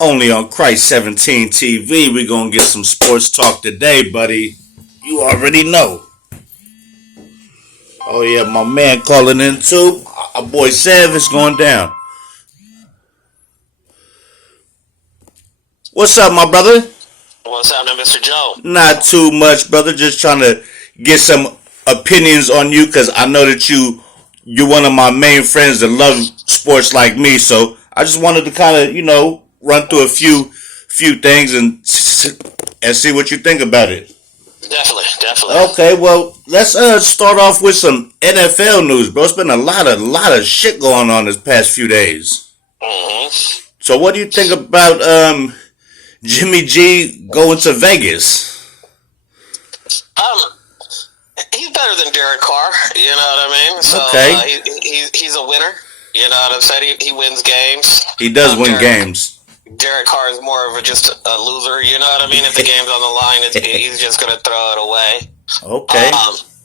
Only on Christ 17 TV, we gonna get some sports talk today, buddy. You already know. Oh yeah, my man calling in too. Our boy Sev is going down. What's up, my brother? What's happening, Mr. Joe? Not too much, brother. Just trying to get some opinions on you because I know that you're one of my main friends that love sports like me. So I just wanted to kind of run through a few things and see what you think about it. Definitely. Okay, well, let's start off with some NFL news, bro. It's been a lot of shit going on this past few days. Mm-hmm. So what do you think about Jimmy G going to Vegas? He's better than Derek Carr. You know what I mean? So, okay. He's a winner. You know what I'm saying? He wins games. He does win games. Derek Carr is more of just a loser. You know what I mean? If the game's on the line, he's just going to throw it away. Okay.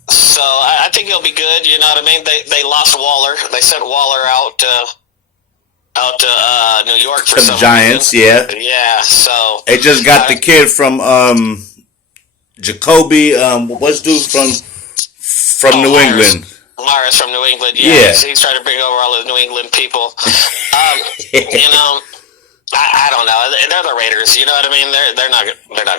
So I think he'll be good. You know what I mean? They lost Waller. They sent Waller out to New York for some Giants. reason. Yeah. Yeah. So they just got the kid from Jacoby. What's dude from New England? Myers from New England. Yeah. He's trying to bring over all the New England people. I don't know. They're the Raiders. You know what I mean? They're not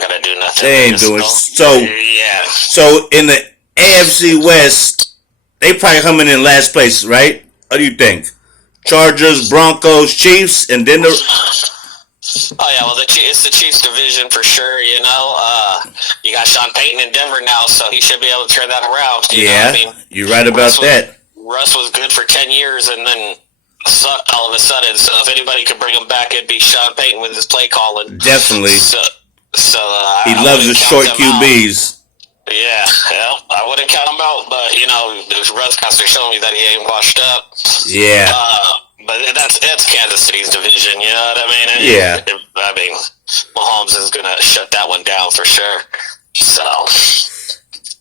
going to do nothing. They ain't doing so. Yeah. So in the AFC West, they probably coming in last place, right? What do you think? Chargers, Broncos, Chiefs, and then the. Oh yeah, well it's the Chiefs division for sure. You know, you got Sean Payton in Denver now, so he should be able to turn that around. You know what I mean? You're right about that. Russ was good for 10 years, and then sucked all of a sudden. So if anybody could bring him back, it'd be Sean Payton with his play calling. Definitely. So he loves the short QBs. Yeah, I wouldn't count him out, but Russ has to show me that he ain't washed up. Yeah. But that's Kansas City's division, you know what I mean? Yeah. I mean, Mahomes is gonna shut that one down for sure. So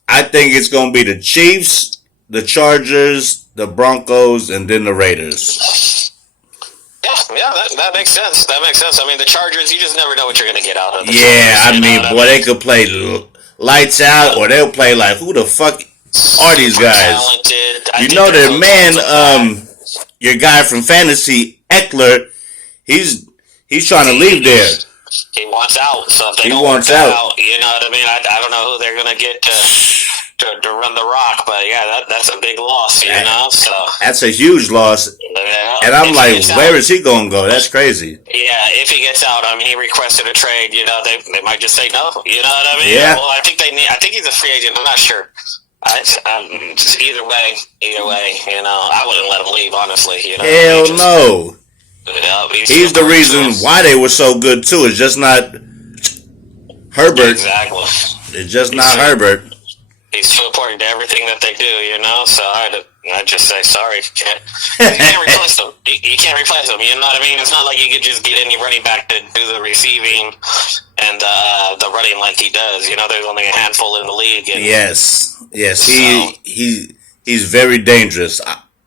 I think it's gonna be the Chiefs, the Chargers, the Broncos, and then the Raiders. Yeah, that makes sense. That makes sense. I mean, the Chargers, you just never know what you're gonna get out of them. Yeah, I mean, they could play lights out, or they'll play like, who the fuck are these guys? Talented. You know their man, your guy from Fantasy, Eckler, he's trying to leave there. He wants out. So if they don't wants work out. You know what I mean? I don't know who they're gonna get to run the rock, but yeah, that's a big loss. You know, so that's a huge loss. And I'm like, where is he gonna go? That's crazy. Yeah, if he gets out, I mean, he requested a trade. You know, they might just say no. You know what I mean? Yeah. Well, I think he's a free agent. I'm not sure. Just either way, I wouldn't let him leave, honestly. Hell no. He's the reason why they were so good too. It's just not Herbert. Exactly. It's just not Herbert. He's too important to everything that they do, so I just say sorry. You can't replace him. You can't replace him. You know what I mean? It's not like you could just get any running back to do the receiving and the running like he does. There's only a handful in the league. And yes. He's very dangerous.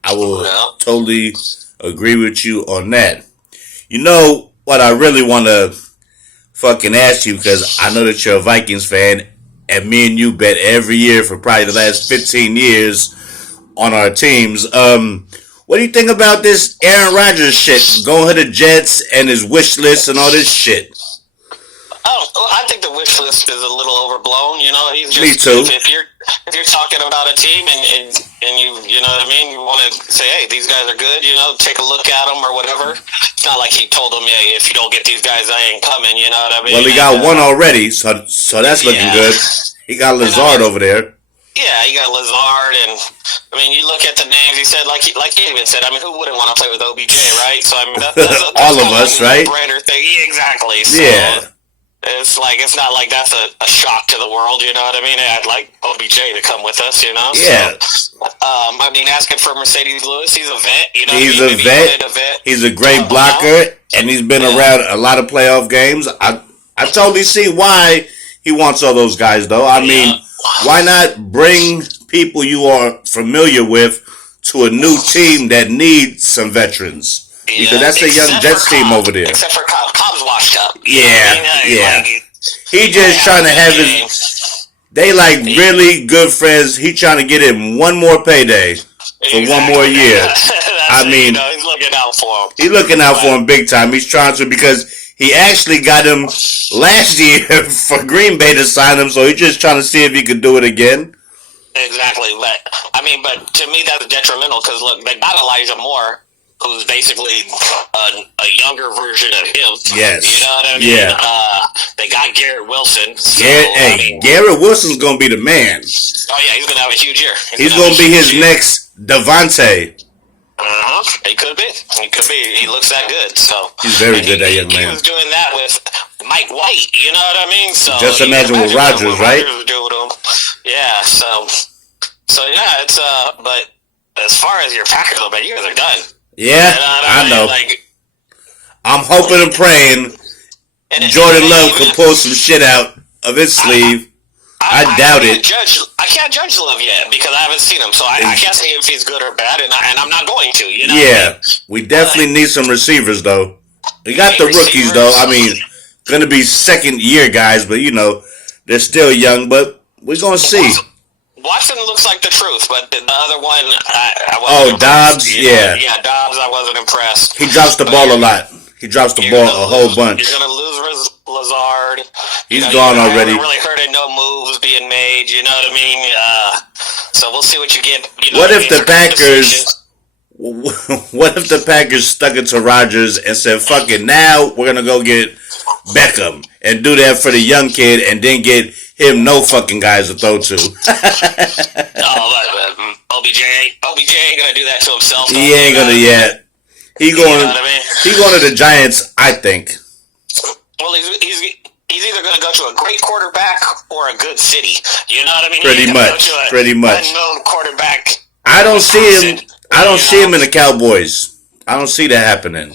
I will totally agree with you on that. You know what I really want to fucking ask you, because I know that you're a Vikings fan, and me and you bet every year for probably the last 15 years on our teams. What do you think about this Aaron Rodgers shit, going to the Jets and his wish list and all this shit? Oh, I think the wish list is a little overblown. He's just, me too. If you're talking about a team and you know what I mean, you want to say, hey, these guys are good. Take a look at them or whatever. It's not like he told them, hey, if you don't get these guys, I ain't coming. You know what I mean? Well, he got one already, so that's looking good. He got Lazard over there. Yeah, he got Lazard, and I mean, you look at the names. He said, like he even said, I mean, who wouldn't want to play with OBJ, right? So I mean, that's all of us, right? Brainer thing, exactly. So, yeah. It's not like that's a shock to the world, you know what I mean? I'd like OBJ to come with us, Yeah. So, I mean, asking for Mercedes Lewis, he's a vet, He's a vet. He's a great blocker, and he's been around a lot of playoff games. I totally see why he wants all those guys, though. I mean, why not bring people you are familiar with to a new team that needs some veterans? Because that's a young Jets team over there. Except for Cobb. Cobb's washed up. Yeah. He just trying to have his... They like really good friends. He trying to get him one more payday for one more year. I mean... he's looking out for him. He's looking out for him big time. He's trying to because he actually got him last year for Green Bay to sign him, so he's just trying to see if he could do it again. Exactly, but to me that's detrimental because look, they got Elijah Moore, who's basically a younger version of him. Yes, you know what I mean. Yeah. They got Garrett Wilson. So, Garrett Wilson's gonna be the man. Oh yeah, he's gonna have a huge year. He's gonna be his next Devontae. He could be. He looks that good. So he's very good, that young man. He was doing that with Mike White. You know what I mean? So just imagine with Rodgers, right? Yeah. So yeah, it's but as far as your Packers, but you guys are done. Yeah, I know. I'm hoping and praying Jordan Love could pull some shit out of his sleeve. I doubt it. I can't judge Love yet because I haven't seen him, so I can't say if he's good or bad, and I'm not going to. You know? Yeah, we definitely need some receivers though. We got the rookies though. I mean, gonna be second year guys, but they're still young. But we're gonna see. Watson looks like the truth, but the other one, I wasn't impressed. Dobbs, yeah, Dobbs, I wasn't impressed. He drops the ball a lot. He drops the ball a whole bunch. You're gonna lose Lazard. He's gone already. I haven't really heard of no moves being made. You know what I mean? So we'll see what you get. What if the Packers? What if the Packers stuck it to Rodgers and said, "Fuck it, now we're gonna go get Beckham and do that for the young kid, and then get him no fucking guys to throw to." OBJ ain't gonna do that to himself. He ain't gonna yet. He going to the Giants, I think. Well, he's either going to go to a great quarterback or a good city. You know what I mean? Pretty much. Unknown quarterback. I don't see him. I don't see him in the Cowboys. I don't see that happening.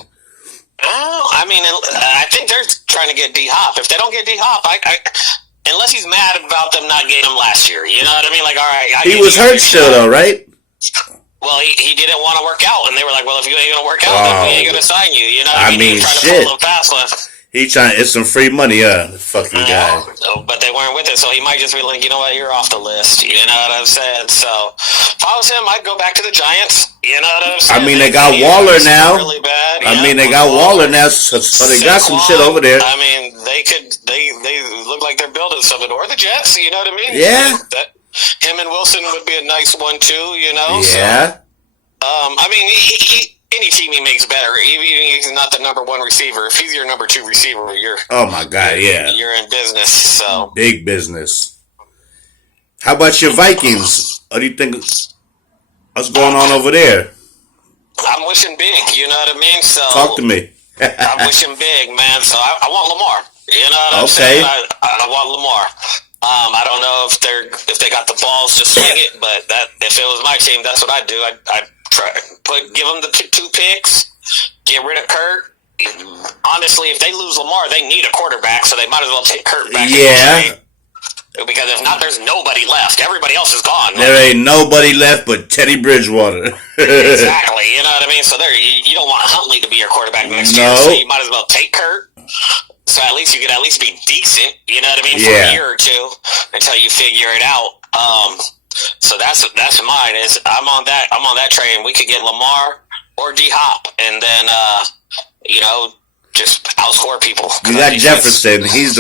I mean, I think they're trying to get D-Hop. If they don't get D-Hop, unless he's mad about them not getting him last year. You know what I mean? Like, all right. He was hurt still, though, right? Well, he didn't want to work out, and they were like, "Well, if you ain't gonna work out, then we ain't gonna sign you." You know what I mean? Trying shit. to pull him fast. He trying. It's some free money, fucking guy. But they weren't with it, so he might just be like, "You know what? You're off the list." You know what I'm saying? So if I was him, I'd go back to the Giants. You know what I'm saying? I mean, they got Waller now. Really bad. They got Waller now, so they got some shit over there. I mean, they look like they're building something, or the Jets. You know what I mean? Yeah. Him and Wilson would be a nice one too. You know? Yeah. So, I mean, any team he makes better. Even if he's not the number one receiver, if he's your number two receiver, you're. Oh my God! Yeah. You're in business. So big business. How about your Vikings? What do you think? What's going on over there? I'm wishing big. You know what I mean? So talk to me. I'm wishing big, man. So I want Lamar. You know what I'm saying? I want Lamar. I don't know if they got the balls to swing it, but if it was my team, that's what I'd do. I'd give them the 2 picks, get rid of Kurt. Honestly, if they lose Lamar, they need a quarterback, so they might as well take Kurt back. Yeah. Because if not, there's nobody left. Everybody else is gone. There ain't nobody left but Teddy Bridgewater. Exactly. You know what I mean? So you don't want Huntley to be your quarterback next year, so you might as well take Kurt. So at least you could be decent, you know what I mean, for a year or two until you figure it out. So that's mine. Is I'm on that train. We could get Lamar or D-Hop, and then just outscore people. You got Jefferson. He's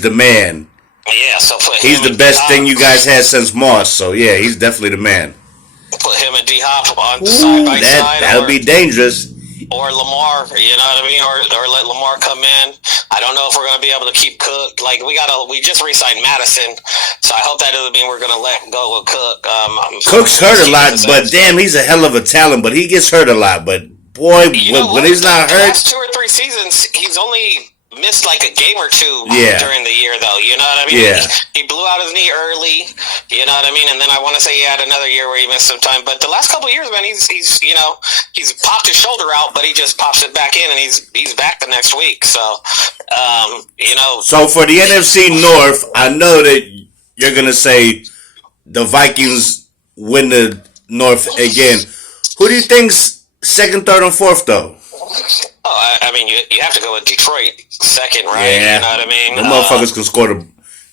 the man. Yeah. So he's the best thing you guys had since Moss. So yeah, he's definitely the man. Put him and D-Hop on side by side. That'll be dangerous. Or Lamar, you know what I mean, or let Lamar come in. I don't know if we're going to be able to keep Cook. Like we just re-signed Madison, so I hope that doesn't mean we're going to let go of Cook. Cook's hurt a lot, but damn, he's a hell of a talent. But he gets hurt a lot. But boy, when he's not hurt, last 2 or 3 seasons, he's only missed like a game or two during the year, though. You know what I mean? Yeah. He blew out his knee early. You know what I mean? And then I want to say he had another year where he missed some time. But the last couple of years, man, he's popped his shoulder out, but he just pops it back in, and he's back the next week. So, So for the NFC North, I know that you're gonna say the Vikings win the North again. Who do you think's second, third, and fourth though. Oh, I mean, you have to go with Detroit second, right? Yeah, You know what I mean? the motherfuckers can score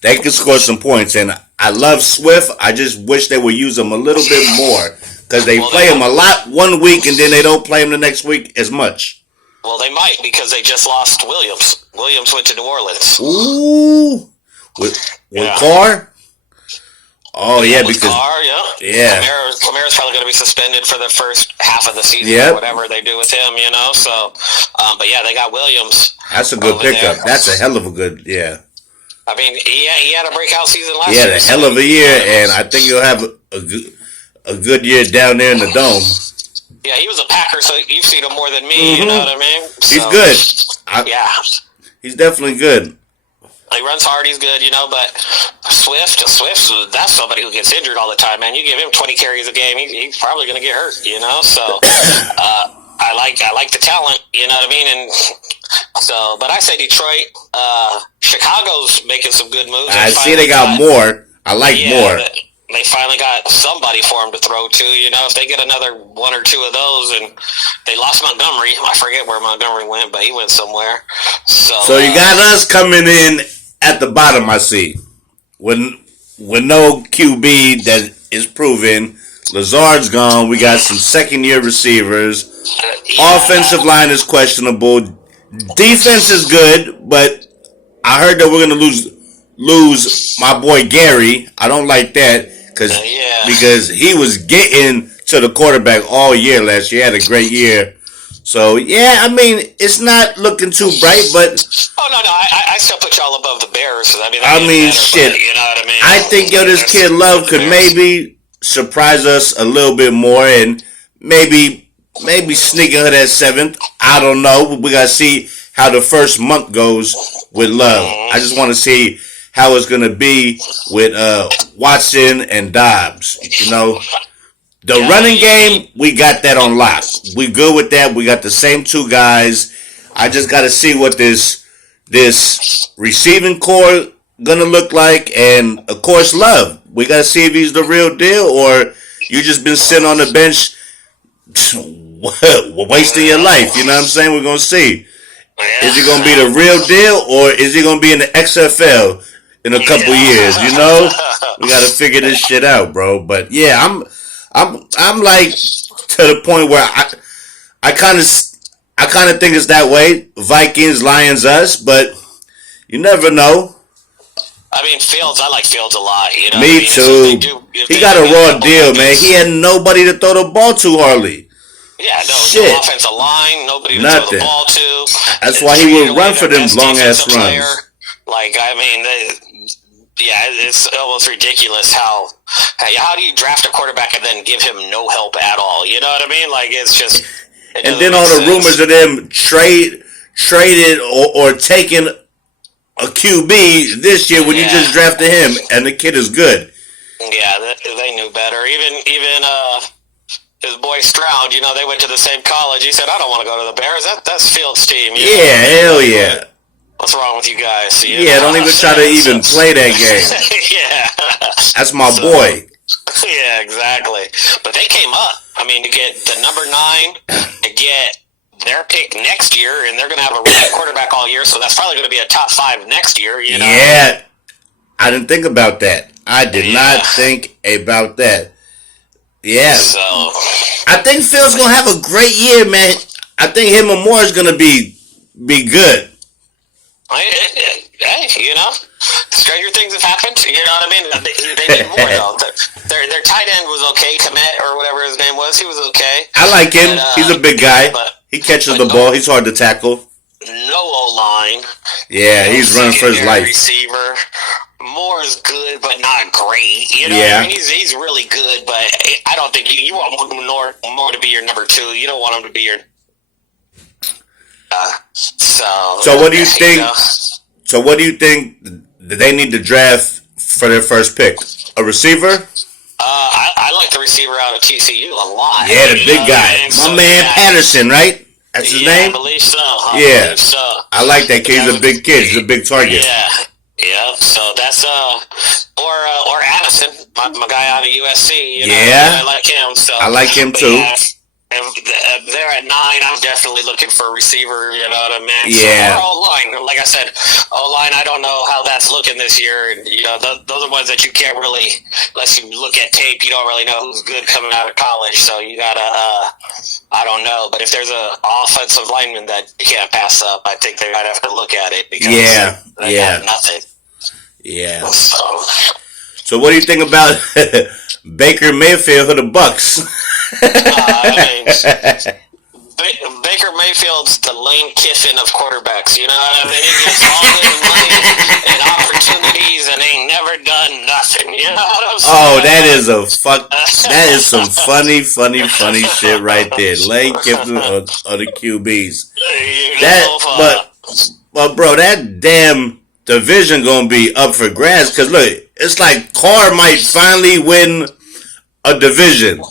they can score some points, and I love Swift. I just wish they would use him a little bit more because they play him a lot one week and then they don't play him the next week as much. Well, they might because they just lost Williams. Williams went to New Orleans. Ooh, with Carr. Oh yeah, because Carr, yeah, Kamara's probably going to be suspended for the first half of the season or whatever they do with him, you know. So, but yeah, they got Williams. That's a good pickup. There. That's a hell of a good, I mean, he had a breakout season last year. He had a hell of a year, and I think he'll have a good year down there in the dome. Yeah, he was a Packer, so you've seen him more than me. You know what I mean? So, he's good. He's definitely good. He runs hard, he's good, you know, but Swift, that's somebody who gets injured all the time, man. You give him 20 carries a game, he's probably going to get hurt, you know? So, I like the talent, you know what I mean? And so, but I say Detroit. Chicago's making some good moves. I see they got more. I like more. They finally got somebody for him to throw to, you know, if they get another one or two of those, and they lost Montgomery. I forget where Montgomery went, but he went somewhere. So you got us coming in at the bottom, I see. With no QB that is proven. Lazard's gone. We got some second-year receivers. Offensive line is questionable. Defense is good, but I heard that we're going to lose my boy Gary. I don't like that because he was getting to the quarterback all year last year. He had a great year. So, yeah, I mean, it's not looking too bright, but... Oh, no, I still put y'all above the Bears. I mean, shit. You know what I mean? I think, this kid Love could maybe surprise us a little bit more and maybe sneak ahead at 7th. I don't know. We got to see how the first month goes with Love. I just want to see how it's going to be with Watson and Dobbs, you know. The running game, we got that on lock. We good with that. We got the same two guys. I just got to see what this receiving core gonna look like, and of course, Love. We got to see if he's the real deal or you just been sitting on the bench wasting your life. You know what I'm saying? We're gonna see. Is he gonna be the real deal or is he gonna be in the XFL in a couple years? You know, we got to figure this shit out, bro. But yeah, I'm like to the point where I kind of think it's that way. Vikings, Lions, us, but you never know. I mean, I like Fields a lot. You know, Me too. He got a raw deal, man. He had nobody to throw the ball to hardly. Yeah, no offensive line, nobody to throw the ball to. That's why he would run for them long ass runs. Like, I mean, it's almost ridiculous how do you draft a quarterback and then give him no help at all? You know what I mean? Like, it's just. And then all the rumors of them traded or taking a QB this year when you just drafted him and the kid is good. Yeah, they knew better. Even his boy Stroud, you know, they went to the same college. He said, "I don't want to go to the Bears. That's Fields' team." You know? Hell yeah. What's wrong with you guys? Don't even try to even play that game. That's my boy. Yeah, exactly. But they came up. I mean, to get the number 9, to get their pick next year, and they're going to have a rookie quarterback all year, so that's probably going to be a top 5 next year. You know? Yeah, I didn't think about that. I did not think about that. Yeah. So I think Phil's going to have a great year, man. I think him and Moore is going to be good. Hey, you know, stranger things have happened. You know what I mean? They need more, though. Their tight end was okay. Komet, or whatever his name was, he was okay. I like him. He's a big guy. He catches the ball. He's hard to tackle. No O-line. Yeah, he's running for his life. Receiver. Moore is good, but not great. You know what I mean? He's really good, but I don't think you want Moore to be your number 2. You don't want him to be your... So what do you think? You know? So what do you think they need to draft for their first pick? A receiver? I like the receiver out of TCU a lot. Yeah, the big guy. My man Patterson, right? That's his name? I believe so. I like that kid. He's a big kid. He's a big target. Yeah. So that's or Addison, my guy out of USC. You know, I like him. So I like him too. And they're at 9. I'm definitely looking for a receiver. You know what I mean? Yeah. So, O-line, like I said, O-line. I don't know how that's looking this year. And, you know, those are ones that you can't really, unless you look at tape, you don't really know who's good coming out of college. So you gotta, I don't know. But if there's an offensive lineman that you can't pass up, I think they might have to look at it because they got nothing. Yeah. So what do you think about Baker Mayfield for the Bucks? Baker Mayfield's the Lane Kiffin of quarterbacks. You know what I mean? He gets all this money and opportunities and ain't never done nothing. You know what I'm saying? Oh, that is some funny shit right there. Lane Kiffin of the QBs. But bro, that damn division gonna be up for grabs. Cause look, it's like Carr might finally win a division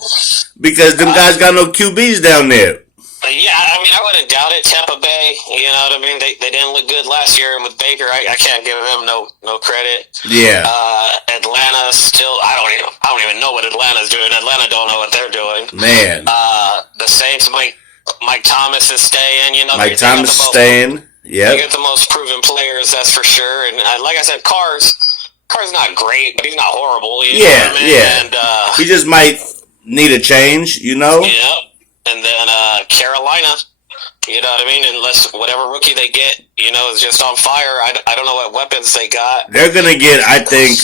because them guys got no QBs down there. Yeah, I mean, I wouldn't doubt it. Tampa Bay, you know what I mean? They didn't look good last year, and with Baker, I can't give them no credit. Yeah. Atlanta still, I don't even know what Atlanta's doing. Atlanta don't know what they're doing. Man. The Saints, Mike Thomas is staying. You know, Mike Thomas is staying. Yeah. They get the most proven players, that's for sure. And like I said, Carr's not great, but he's not horrible. You know what I mean? Yeah. And he just might need a change. You know. Yeah. And then Carolina, you know what I mean? Unless whatever rookie they get, you know, is just on fire. I don't know what weapons they got. They're going to get, I think,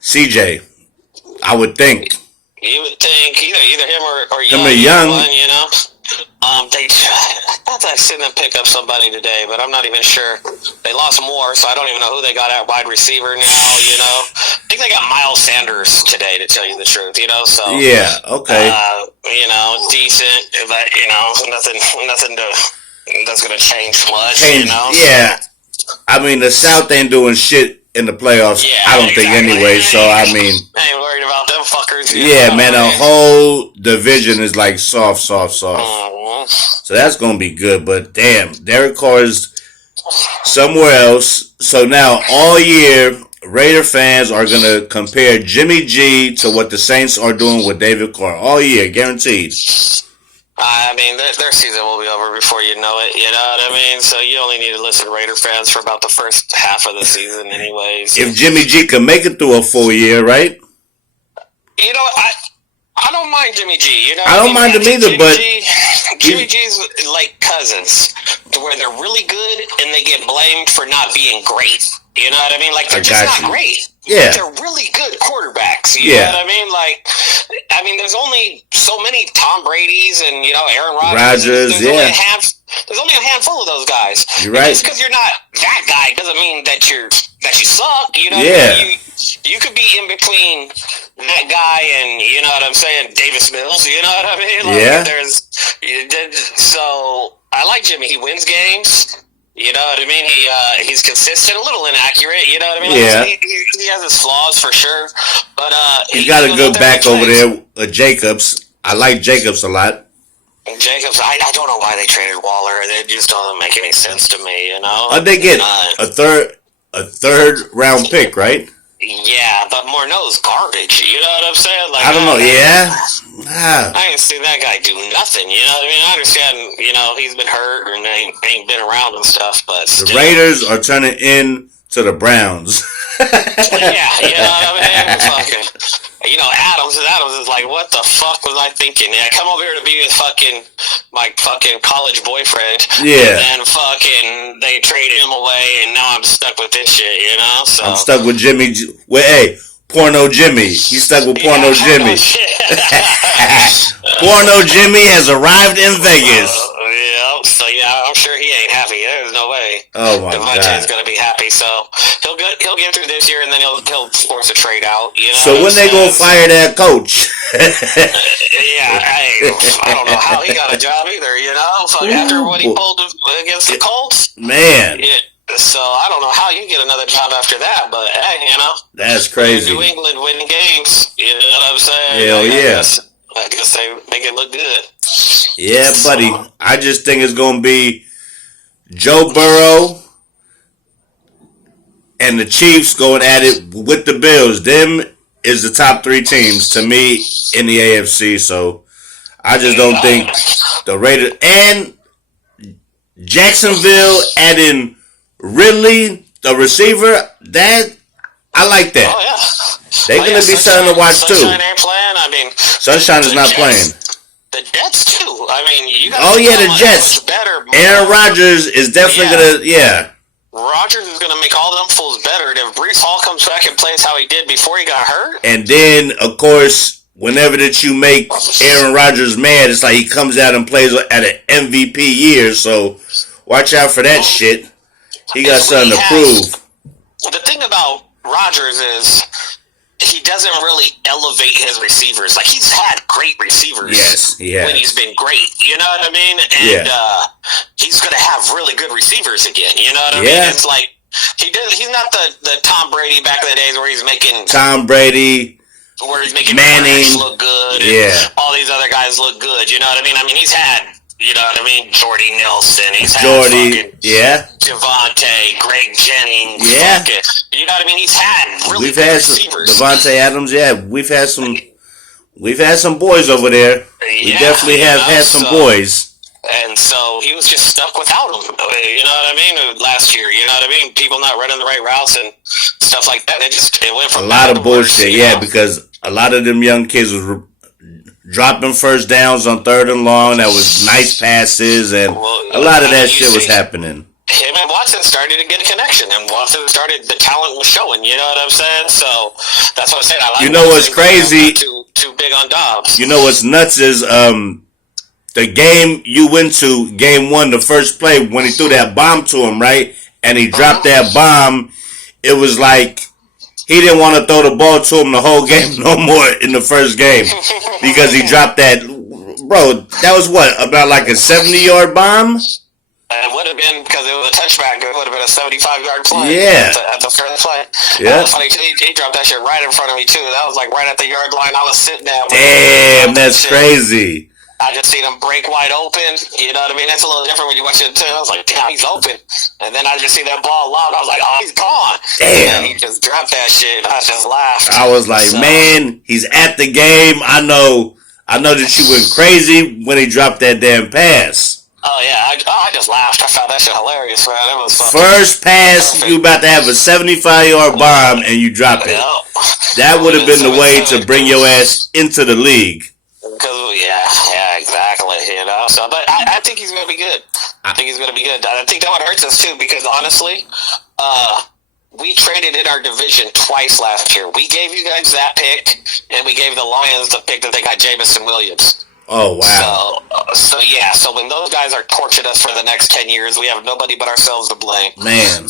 CJ. I would think. You would think either him or Young. One, you know? I thought I'd seen them pick up somebody today, but I'm not even sure. They lost Moore, so I don't even know who they got at wide receiver now, you know? I think they got Miles Sanders today, to tell you the truth, you know? So yeah, okay. You know, decent, but, you know, nothing that's going to change much, you know? Yeah. I mean, the South ain't doing shit in the playoffs, yeah, I don't think anyway, so I mean... I ain't worried about them fuckers. Yeah, man, the whole division is like soft. So that's going to be good, but damn, Derek Carr's somewhere else. So now all year, Raider fans are going to compare Jimmy G to what the Saints are doing with David Carr. All year, guaranteed. I mean, their season will be over before you know it, you know what I mean? So you only need to listen to Raider fans for about the first half of the season anyways. If Jimmy G can make it through a full year, right? You know, I don't mind Jimmy G, you know? I don't mind him either, but... Jimmy G's like Cousins, to where they're really good and they get blamed for not being great. You know what I mean? Like, they're just not great. Yeah. They're really good quarterbacks. You know what I mean? Like, I mean, there's only so many Tom Brady's and, you know, Aaron Rodgers. There's only a handful of those guys. You're right. Just because you're not that guy doesn't mean that you suck. You know? Yeah. You could be in between that guy and, you know what I'm saying, Davis Mills. You know what I mean? Like, so I like Jimmy. He wins games. You know what I mean? He's consistent, a little inaccurate. You know what I mean? Yeah. He has his flaws for sure, but he got a good back over there, Jacobs. I like Jacobs a lot. Jacobs, I don't know why they traded Waller. It just doesn't make any sense to me. You know? They get a third round pick, right? Yeah, but Morneau's garbage. You know what I'm saying? Like, I don't know. I ain't seen that guy do nothing. You know what I mean? I understand. You know, he's been hurt and ain't been around and stuff. But still. The Raiders are turning into the Browns. Yeah, you know what I mean? Fucking, you know, Adams is like, what the fuck was I thinking? Yeah, come over here to be with my fucking college boyfriend. Yeah. And then fucking they trade him away, and now I'm stuck with this shit. You know? So I'm stuck with Jimmy. Porno Jimmy. He's stuck with Porno Jimmy. Porno Jimmy has arrived in Vegas. So yeah, I'm sure he ain't happy. There's no way. Oh my God. Devontae's gonna be happy. So he'll get through this year, and then he'll force a trade out. You know. So when they gonna fire that coach? Yeah, I don't know how he got a job either. You know, so after what he pulled against the Colts, man. Yeah. So I don't know how you get another job after that, but hey, you know, that's crazy. New England winning games. You know what I'm saying? Hell yeah. I guess they make it look good. Yeah, buddy. I just think it's going to be Joe Burrow and the Chiefs going at it with the Bills. Them is the top three teams to me in the AFC. So I just don't think the Raiders and Jacksonville adding Ridley, the receiver, that I like that. Oh yeah, They're gonna be something to watch too. Sunshine ain't playing. I mean, Sunshine is not playing. The Jets too. I mean, you got. Oh yeah, the Jets. Better. Aaron Rodgers is definitely gonna. Rodgers is gonna make all them fools better. And if Breece Hall comes back and plays how he did before he got hurt, and then of course, whenever that you make Aaron Rodgers mad, it's like he comes out and plays at an MVP year. So watch out for that shit. He got something to prove. The thing about Rodgers is he doesn't really elevate his receivers. Like, he's had great receivers. Yes, he has. When he's been great. You know what I mean? And he's going to have really good receivers again. You know what I mean? It's like, he's not the Tom Brady back in the days where he's making... Tom Brady... Where he's making Manning look good. And all these other guys look good. You know what I mean? I mean, he's had... You know what I mean? Jordy Nelson. He's had fucking Javonte, Greg Jennings. Fucking, you know what I mean? He's had really good receivers. Devontae Adams, we've had some boys over there. We definitely have had some boys. And so he was just stuck without them. You know what I mean? Last year, you know what I mean? People not running the right routes and stuff like that. It went from a lot of bullshit, because a lot of them young kids was dropping first downs on 3rd and long. That was nice passes, and a lot of that shit was happening. Him and Watson started to get a connection, and Watson started, the talent was showing. You know what I'm saying? So that's what I'm saying. I like. You know what's crazy? Too big on Dobbs. You know what's nuts is the game you went to, game 1, the first play when he threw that bomb to him, right? And he dropped that bomb. It was like he didn't want to throw the ball to him the whole game no more in the first game because he dropped that. Bro, that was what, about like a 70-yard bomb? It would have been, because it was a touchback, it would have been a 75-yard play. Yeah. At the first play. Yeah. Funny, he dropped that shit right in front of me, too. That was like right at the yard line I was sitting at. Damn, that's crazy. I just seen him break wide open. You know what I mean? That's a little different when you watch it too. I was like, damn, he's open. And then I just see that ball lobbed. I was like, oh, he's gone. Damn. And he just dropped that shit. I just laughed. I was like, man, he's at the game. I know that you went crazy when he dropped that damn pass. Oh, yeah. I just laughed. I found that shit hilarious, man. It was first pass, perfect. You about to have a 75-yard bomb, and you drop it. That would have been the way to bring your ass into the league. Yeah, exactly. You know, so but I think he's gonna be good. I think he's gonna be good. I think that one hurts us too because honestly, we traded in our division twice last year. We gave you guys that pick, and we gave the Lions the pick that they got Jameson Williams. Oh wow! So when those guys are torching us for the next 10 years, we have nobody but ourselves to blame. Man,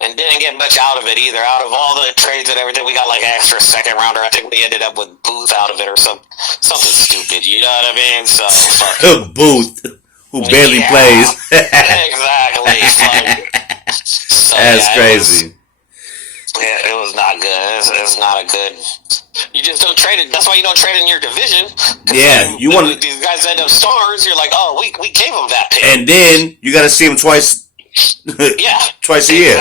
and didn't get much out of it either. Out of all the trades and everything, we got like an extra second rounder. I think we ended up with Booth out of it or something stupid. You know what I mean? So Booth, who barely plays. Exactly. So, that's crazy. It was not good. It's not a good. You just don't trade it. That's why you don't trade in your division. Yeah, you want these guys end up stars. You're like, oh, we gave them that pick, and then you got to see them twice. Twice a year.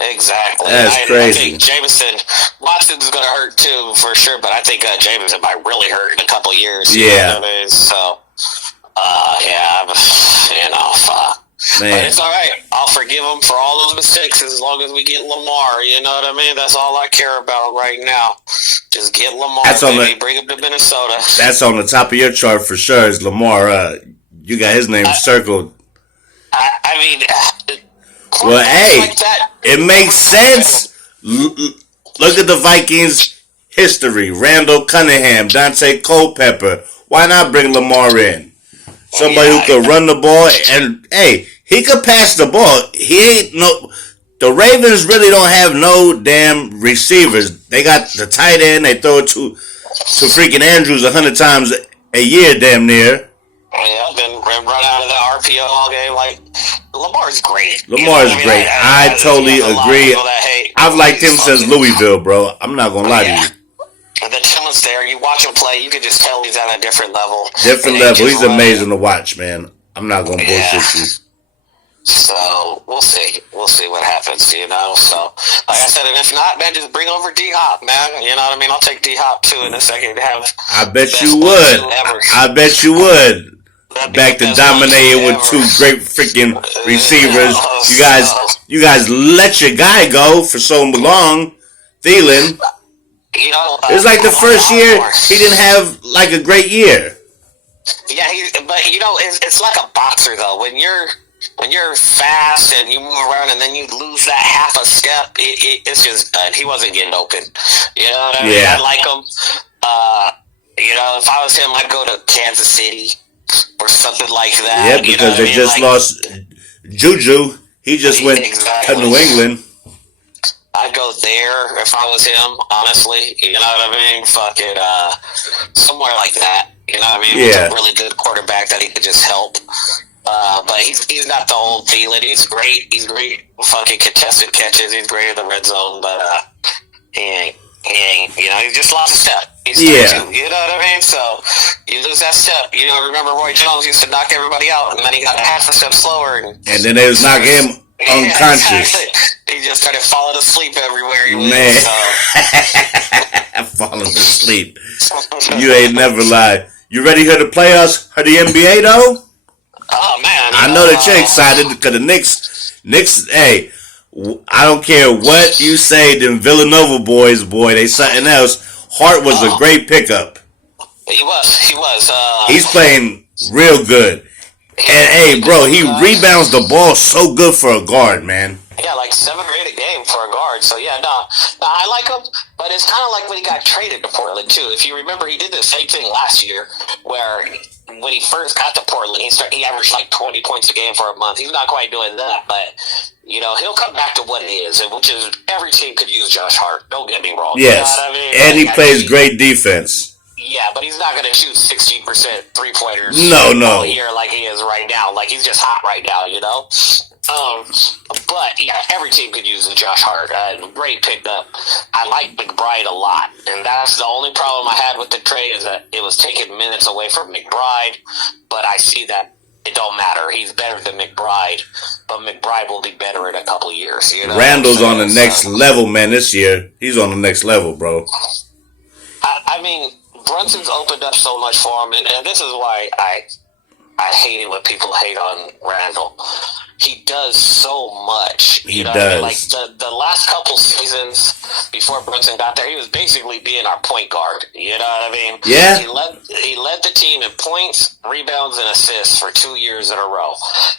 Exactly. That's crazy. I think Watson's going to hurt too, for sure, but I think Jameson might really hurt in a couple years. Yeah. You know what I mean? So, fuck. Man. But it's all right. I'll forgive him for all those mistakes as long as we get Lamar. You know what I mean? That's all I care about right now. Just get Lamar, bring him to Minnesota. That's on the top of your chart for sure is Lamar. You got his name circled. I mean, well, hey, like that, it makes sense. Look at the Vikings' history. Randall Cunningham, Dante Culpepper. Why not bring Lamar in? Somebody who could run the ball, and hey, he could pass the ball. The Ravens really don't have no damn receivers. They got the tight end. They throw it to freaking Andrews 100 times a year, damn near. Yeah, then run out of the RPO all game. Like, Lamar's great. Lamar's great. I totally agree. I've liked him since Louisville, bro. I'm not going to lie to you. The talent's there. You watch him play, you can just tell he's at a different level. He's amazing to watch, man. I'm not going to bullshit you. So we'll see. We'll see what happens, you know. So like I said, and if not, man, just bring over D Hop, man. You know what I mean? I'll take D Hop too in a second to have. I bet you would. I bet you would. Back to dominating with two great freaking receivers. You guys let your guy go for so long, Thielen. You know, it's like the first year he didn't have like a great year. Yeah, but you know, it's like a boxer though. When you're fast and you move around and then you lose that half a step, it's just done. He wasn't getting open. You know what I mean? I like him. You know, if I was him, I'd go to Kansas City or something like that. Yeah, because they just lost Juju. He just went to New England. I'd go there if I was him, honestly. You know what I mean? Fuck it, somewhere like that. You know what I mean? Yeah. With a really good quarterback that he could just help. But he's not the old Thielen. He's great. He's great fucking contested catches. He's great in the red zone, but he ain't. You know, he just lost a step. He's 32, you know what I mean? So you lose that step. You know, remember Roy Jones used to knock everybody out, and then he got a half a step slower, and then they was knocking him unconscious. He just started falling asleep everywhere he went. Man, so. falling asleep. You ain't never lied. You ready for the playoffs or the NBA though? Oh man, I know that you're excited because the Knicks. Hey, I don't care what you say. Them Villanova boys, boy, they something else. Hart was a great pickup. He was. He's playing real good. And hey, bro, he rebounds the ball so good for a guard, man. Yeah, like 7 or 8 a game for a guard. So yeah, no, I like him, but it's kind of like when he got traded to Portland too. If you remember, he did the same thing last year, where when he first got to Portland, he averaged like 20 points a game for a month. He's not quite doing that, but you know, he'll come back to what it is, which is every team could use Josh Hart. Don't get me wrong. Yes, you know what I mean? And he plays great defense. Yeah, but he's not going to shoot 60% three-pointers all year like he is right now. Like, he's just hot right now, you know? But, yeah, every team could use a Josh Hart. Great pickup. I like McBride a lot, and that's the only problem I had with the trade is that it was taking minutes away from McBride, but I see that it don't matter. He's better than McBride, but McBride will be better in a couple years, you know? Randall's on the next level, man, this year. He's on the next level, bro. I mean, Brunson's opened up so much for him, and this is why I hate it when people hate on Randall. He does so much. He does. I mean? Like the last couple seasons before Brunson got there, he was basically being our point guard. You know what I mean? Yeah. He led the team in points, rebounds, and assists for 2 years in a row.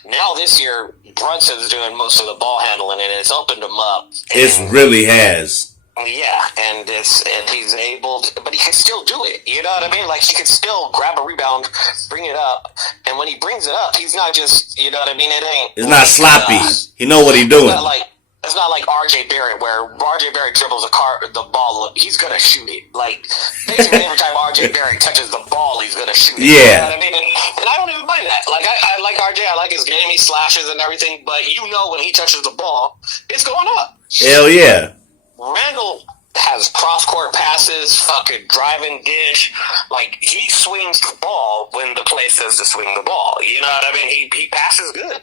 Now this year, Brunson's doing most of the ball handling, and it's opened him up. It really has. Yeah, and he's able to, but he can still do it. You know what I mean? Like, he can still grab a rebound, bring it up, and when he brings it up, he's not just, you know what I mean? It's not sloppy. He know what he's doing. It's not like R.J. Barrett, where R.J. Barrett dribbles the ball, he's gonna shoot it. Like, basically every time R.J. Barrett touches the ball, he's gonna shoot it. Yeah. You know what I mean? And I don't even mind that. Like, I like R.J., I like his game, he slashes and everything, but you know when he touches the ball, it's going up. Hell yeah. Randall has cross-court passes, fucking driving dish. Like, he swings the ball when the play says to swing the ball. You know what I mean? He passes good.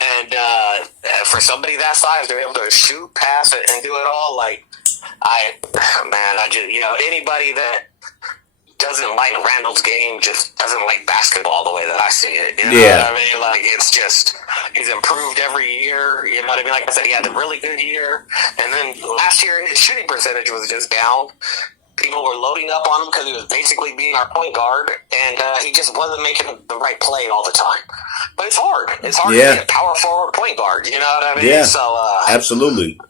And for somebody that size to be able to shoot, pass, and do it all, like, I just, you know, anybody that doesn't like Randall's game just doesn't like basketball the way that I see it. You know what I mean? Like, it's just, he's improved every year. You know what I mean? Like I said, he had a really good year. And then last year, his shooting percentage was just down. People were loading up on him because he was basically being our point guard, and he just wasn't making the right play all the time. But it's hard. It's hard to be a power forward point guard. You know what I mean? Yeah, so, absolutely.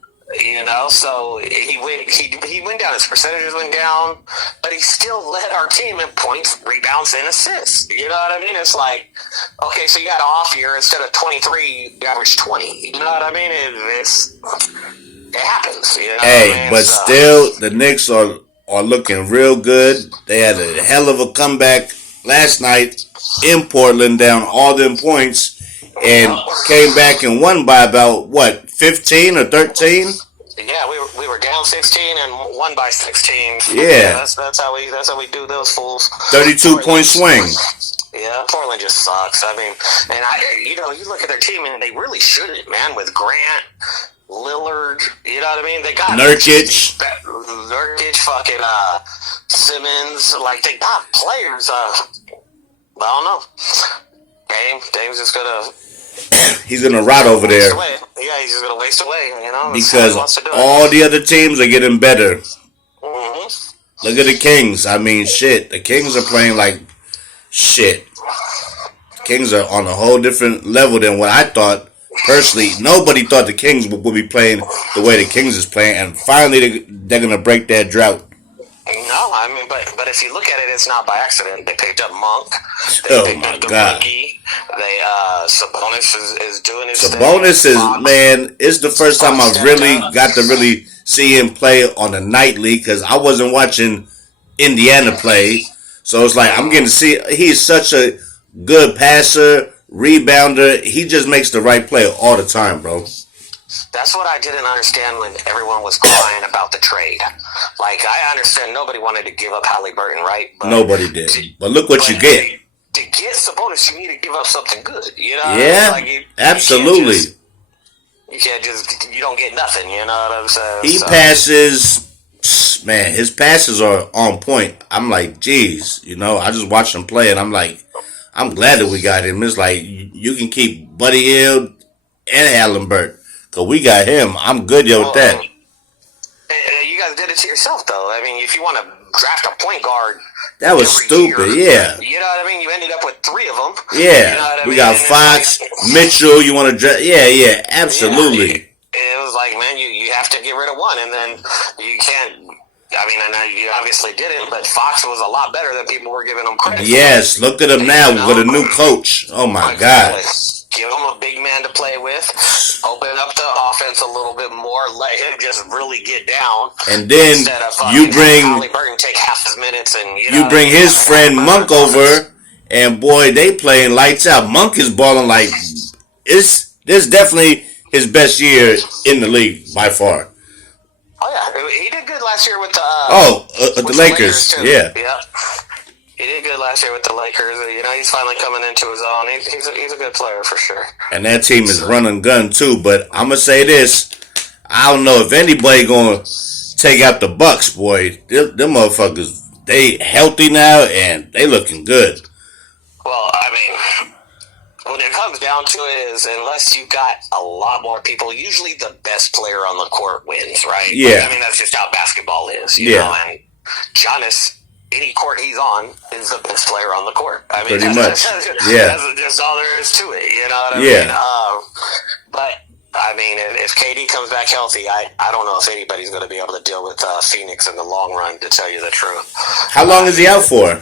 You know, so he went down. His percentages went down, but he still led our team in points, rebounds, and assists. You know what I mean? It's like, okay, so you got an off year. Instead of 23, you averaged 20. You know what I mean? It happens. You know hey, what I mean? But still, the Knicks are looking real good. They had a hell of a comeback last night in Portland, down all them points. And came back and won by about, 15 or 13? Yeah, we were down 16 and won by 16. Yeah. That's how we do those fools. 32-point swing. Yeah, Portland just sucks. I mean, and you look at their team and they really shouldn't, man. With Grant, Lillard, you know what I mean? They got Nurkic, fucking Simmons. Like they got players. I don't know. Dame's just gonna. He's gonna rot over there. Yeah, he's just gonna waste away. You know, because all the other teams are getting better. Mm-hmm. Look at the Kings. I mean, shit. The Kings are playing like shit. Kings are on a whole different level than what I thought. Personally, nobody thought the Kings would be playing the way the Kings is playing, and finally they're gonna break that drought. No, I mean, but if you look at it, it's not by accident. They picked up Monk. Oh my God! Rookie. They Sabonis is doing his Sabonis thing. is, man. It's the first time I've really got to really see him play on a nightly because I wasn't watching Indiana play, so it's like I'm getting to see. He's such a good passer, rebounder. He just makes the right play all the time, bro. That's what I didn't understand when everyone was crying about the trade. Like, I understand nobody wanted to give up Halliburton, right? But nobody did. But look what you get. To get Sabonis, you need to give up something good. You know? Yeah, like absolutely. You don't get nothing, you know what I'm saying? He passes, man, his passes are on point. I'm like, geez, you know, I just watched him play and I'm like, I'm glad that we got him. It's like, you can keep Buddy Hield and Halliburton. Because we got him. I'm good with that. You guys did it to yourself, though. I mean, if you want to draft a point guard, that was stupid. Yeah, you know what I mean. You ended up with 3 of them. Yeah, you know we got Fox, Mitchell. You want to draft? Yeah, absolutely. It was like, man, you have to get rid of one, and then you can't. I mean, I know you obviously didn't, but Fox was a lot better than people were giving him credit. Yes, look at him now with a new coach. Oh my God. Give him a big man to play with. Open up the offense a little bit more. Let him just really get down. And then you bring Halliburton take half his minutes, and you bring his friend Monk over, and boy, they playing lights out. Monk is balling like this. Definitely his best year in the league by far. Oh yeah, he did good last year with the Lakers. Too. Yeah. He did good last year with the Lakers. You know, he's finally coming into his own. He's a good player for sure. And that team is run and gun too. But I'm gonna say this: I don't know if anybody gonna take out the Bucks. Boy, them motherfuckers, they healthy now and they looking good. Well, I mean, when it comes down to it, is unless you got a lot more people, usually the best player on the court wins, right? Yeah. Like, I mean, that's just how basketball is. You know? And Giannis, any court he's on, is the best player on the court. I mean, pretty much. That's all there is to it. You know what I mean? But I mean, if KD comes back healthy, I don't know if anybody's going to be able to deal with Phoenix in the long run. To tell you the truth. How long is he out for?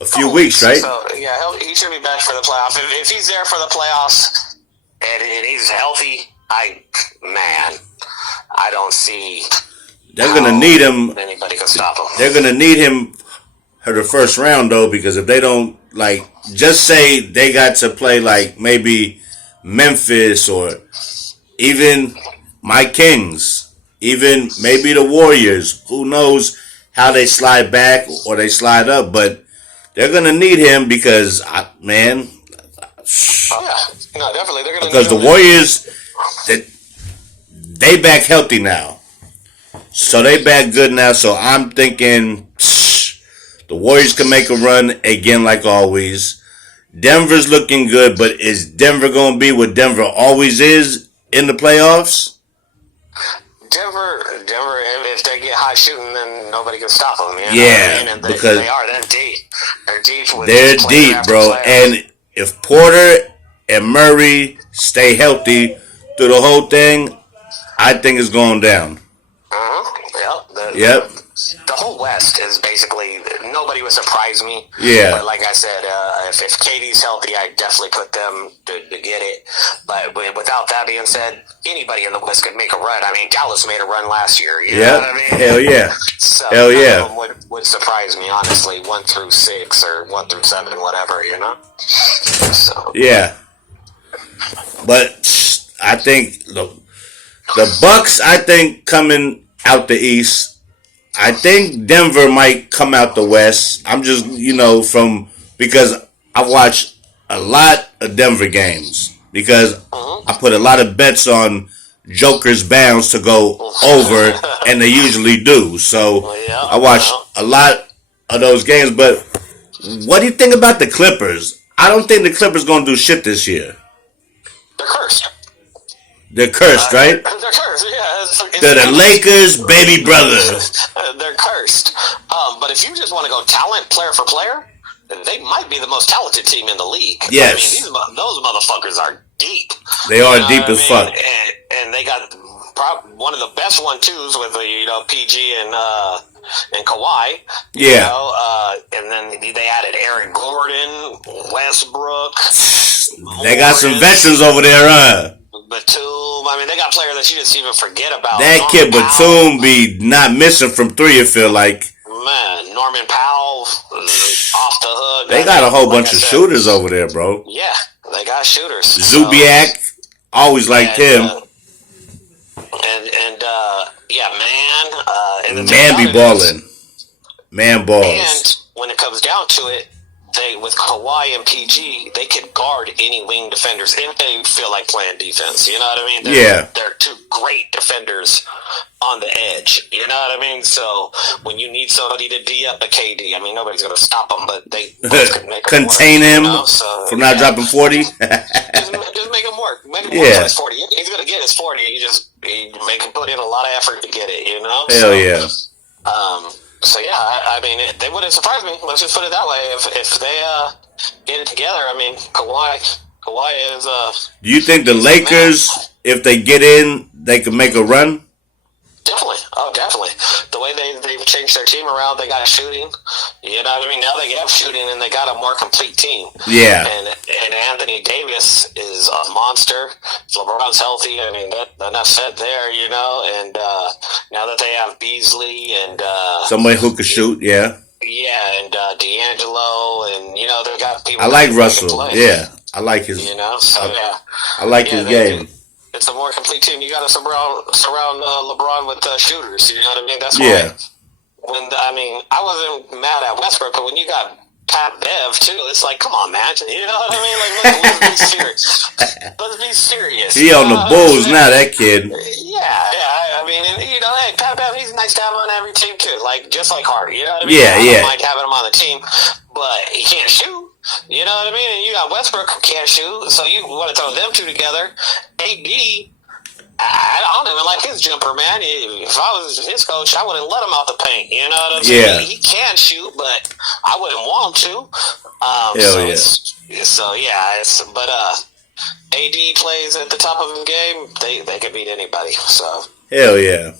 A few weeks, right? So yeah, he should be back for the playoffs. If he's there for the playoffs and he's healthy, I don't see. They're gonna need him. Anybody can stop him. They're gonna need him for the first round though, because if they don't, like, just say they got to play like maybe Memphis or even my Kings, even maybe the Warriors. Who knows how they slide back or they slide up, but they're gonna need him because, man. Oh yeah, no, definitely they're gonna. Because the Warriors, they back healthy now. So they back good now. So I'm thinking the Warriors can make a run again like always. Denver's looking good, but is Denver going to be what Denver always is in the playoffs? Denver, if they get high shooting, then nobody can stop them. You know yeah, what I mean? because they're deep. They're deep, bro. And if Porter and Murray stay healthy through the whole thing, I think it's going down. Yep. The whole West is basically, nobody would surprise me. Yeah. But like I said, if KD's healthy, I definitely put them to get it. But without that being said, anybody in the West could make a run. I mean, Dallas made a run last year. You know what I mean? Hell yeah. So hell yeah. None of them would surprise me, honestly. 1 through 6 or 1 through 7, whatever, you know? So. Yeah. But I think the Bucks, I think, coming out the East. I think Denver might come out the West. I'm just, because I watch a lot of Denver games because I put a lot of bets on Joker's bounds to go over, and they usually do. So I watch a lot of those games. But what do you think about the Clippers? I don't think the Clippers going to do shit this year. They're cursed. They're cursed, right? They're cursed, yeah. They're the Lakers' baby brother. They're cursed. But if you just want to go talent, player for player, they might be the most talented team in the league. Yes. I mean, those motherfuckers are deep. They are deep as fuck. And they got one of the best 1-2s with PG and Kawhi. Yeah. And then they added Eric Gordon, Westbrook. They got some veterans over there, huh? Batum. I mean, they got players that you just even forget about. That Norman kid Powell. Batum be not missing from three, I feel like. Man, Norman Powell off the hook. They got a whole bunch of shooters over there, bro. Yeah, they got shooters. Zubiak, always liked him. Yeah, man. Man be balling. Man balls. And when it comes down to it, with Kawhi and PG, they can guard any wing defenders if they feel like playing defense. You know what I mean? They're two great defenders on the edge. You know what I mean? So when you need somebody to D up a KD, I mean, nobody's going to stop them, but they can make contain work, him from not dropping 40. just make him work. Make him work for his 40. He's going to get his 40. You make him put in a lot of effort to get it. You know? Hell yeah. So yeah, I mean, they wouldn't surprise me. Let's just put it that way. If they get it together, I mean, Kawhi is. Do you think the Lakers, if they get in, they can make a run? Definitely. Oh, definitely. The way they've changed their team around, they got shooting. You know what I mean? Now they have shooting, and they got a more complete team. Yeah. And Anthony Davis is a monster. If LeBron's healthy, I mean, enough said there, you know. And now that they have Beasley and somebody who can shoot, yeah. Yeah, and D'Angelo, and they got people. I like Russell. Yeah, I like his. So yeah, I like his game. It's a more complete team. You got to surround LeBron with shooters. You know what I mean? That's why. I wasn't mad at Westbrook, but when you got Pat Bev too, it's like, come on, man. You know what I mean? Like, let's be serious. Let's be serious. He on the Bulls now, that kid. Yeah. I mean, hey, Pat Bev, he's nice to have on every team too. Like just like Hardy. You know what I mean? Yeah. I don't mind having him on the team, but he can't shoot. You know what I mean? And you got Westbrook who can't shoot, so you want to throw them two together. AD, I don't even like his jumper, man. If I was his coach, I wouldn't let him out the paint. You know what I'm saying? Yeah. He can shoot, but I wouldn't want him to. But AD plays at the top of his game. They can beat anybody. So hell yeah,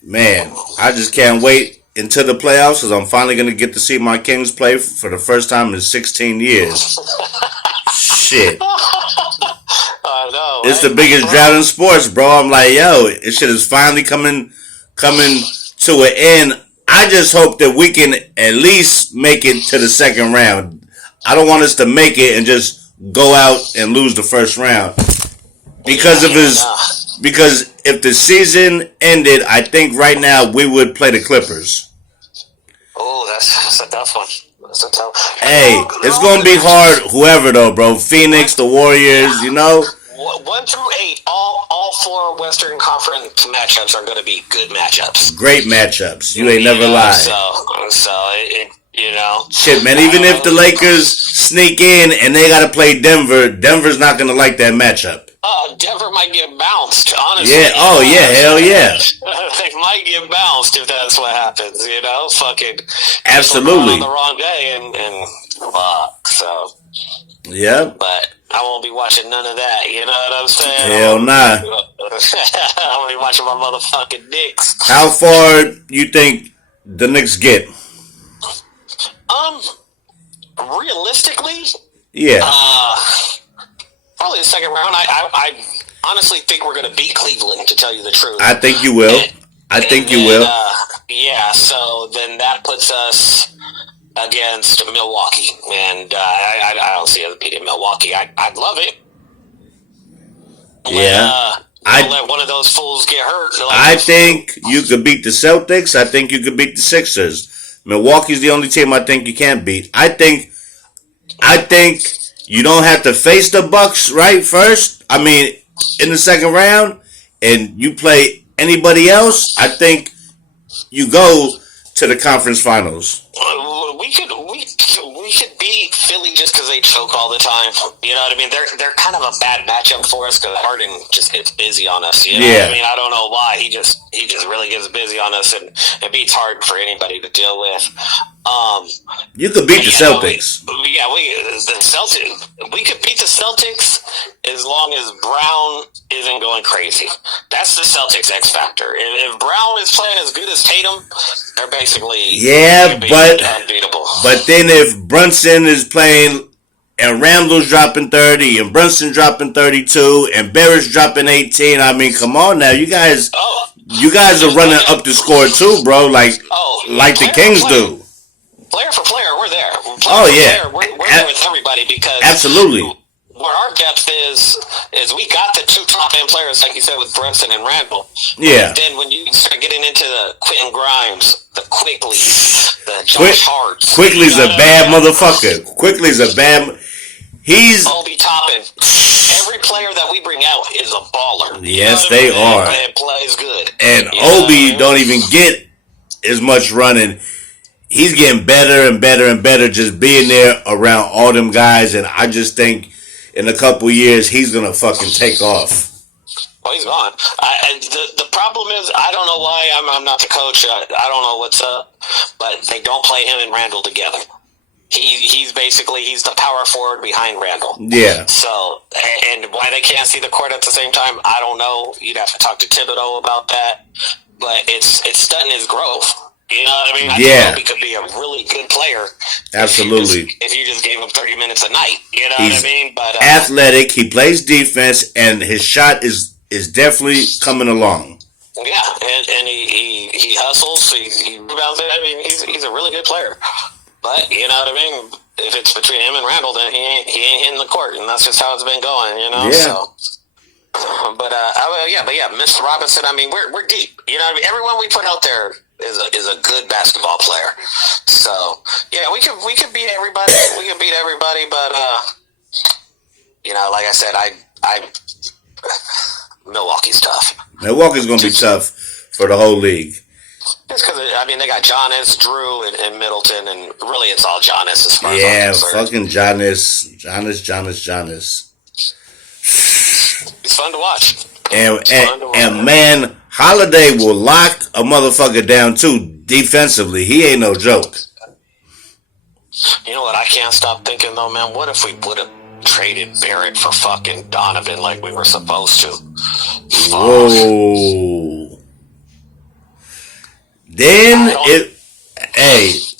man! I just can't wait into the playoffs because I'm finally going to get to see my Kings play for the first time in 16 years. Shit. I know. It's the biggest drought in sports, bro. I'm like, yo, this shit is finally coming to an end. I just hope that we can at least make it to the second round. I don't want us to make it and just go out and lose the first round. Because if the season ended, I think right now we would play the Clippers. Oh, that's a tough one. That's a tough. Hey, it's gonna be hard. Whoever though, bro. Phoenix, the Warriors. You know. 1 through 8, all 4 Western Conference matchups are going to be good matchups. Great matchups. You ain't never lied. Shit, man. Even if the Lakers sneak in and they got to play Denver, Denver's not going to like that matchup. Denver might get bounced, honestly. Yeah, hell yeah. They might get bounced if that's what happens, fucking. Absolutely. On the wrong day and fuck, so. Yeah. But I won't be watching none of that, you know what I'm saying? Hell nah. I won't be watching my motherfucking Knicks. How far you think the Knicks get? Realistically? Yeah. Probably the second round. I honestly think we're going to beat Cleveland, to tell you the truth. I think you will. Yeah, so then that puts us against Milwaukee, and I don't see us beating Milwaukee. I'd love it. Let one of those fools get hurt. I think you could beat the Celtics. I think you could beat the Sixers. Milwaukee's the only team I think you can't beat. I think I think you don't have to face the Bucks right first. I mean, in the second round, and you play anybody else. I think you go to the conference finals. We could beat Philly just because they choke all the time. You know what I mean? They're kind of a bad matchup for us because Harden just gets busy on us. You know what I mean? I don't know why he just really gets busy on us, and it beats hard for anybody to deal with. You could beat the Celtics. The Celtics. We could beat the Celtics as long as Brown isn't going crazy. That's the Celtics X factor. If Brown is playing as good as Tatum, they're basically unbeatable. But then if Brunson is playing and Randall's dropping 30 and Brunson dropping 32 and Barrett's dropping 18, I mean, come on now, you guys are running up the score too, bro. Like the Kings do. Player for player, we're there. We're there with everybody because absolutely. Where our depth is we got the two top end players, like you said, with Brunson and Randall. Yeah. But then when you start getting into the Quentin Grimes, the Quickleys, the Josh Harts. Quickly's a bad motherfucker. Quickly's a bad. He's Obi Toppin. Every player that we bring out is a baller. Yes, they are. And plays good. And Obi don't even get as much running. He's getting better and better and better just being there around all them guys, and I just think in a couple years he's gonna fucking take off. Well, he's gone. The problem is I don't know why. I'm not the coach. I don't know what's up, but they don't play him and Randall together. He's the power forward behind Randall. Yeah. So, and why they can't see the court at the same time, I don't know. You'd have to talk to Thibodeau about that, but it's stunting his growth. You know what I mean? I think he could be a really good player. Absolutely. If you just gave him 30 minutes a night. You know what I mean? But athletic. He plays defense, and his shot is definitely coming along. Yeah, and he hustles. He rebounds it. I mean, he's a really good player. But you know what I mean? If it's between him and Randall, then he ain't hitting the court, and that's just how it's been going. You know? Yeah. So. But Mr. Robinson. I mean, we're deep. You know what I mean? Everyone we put out there is a good basketball player. So yeah, we could beat everybody. We can beat everybody, but like I said, I Milwaukee's tough. Milwaukee's gonna be tough for the whole league. It's because they got Giannis, Drew, and Middleton, and really it's all Giannis as far as I'm concerned. Fucking Giannis. It's fun to watch. And man, Holiday will lock a motherfucker down too defensively. He ain't no joke. You know what I can't stop thinking though, man? What if we would have traded Barrett for fucking Donovan like we were supposed to? Whoa. Then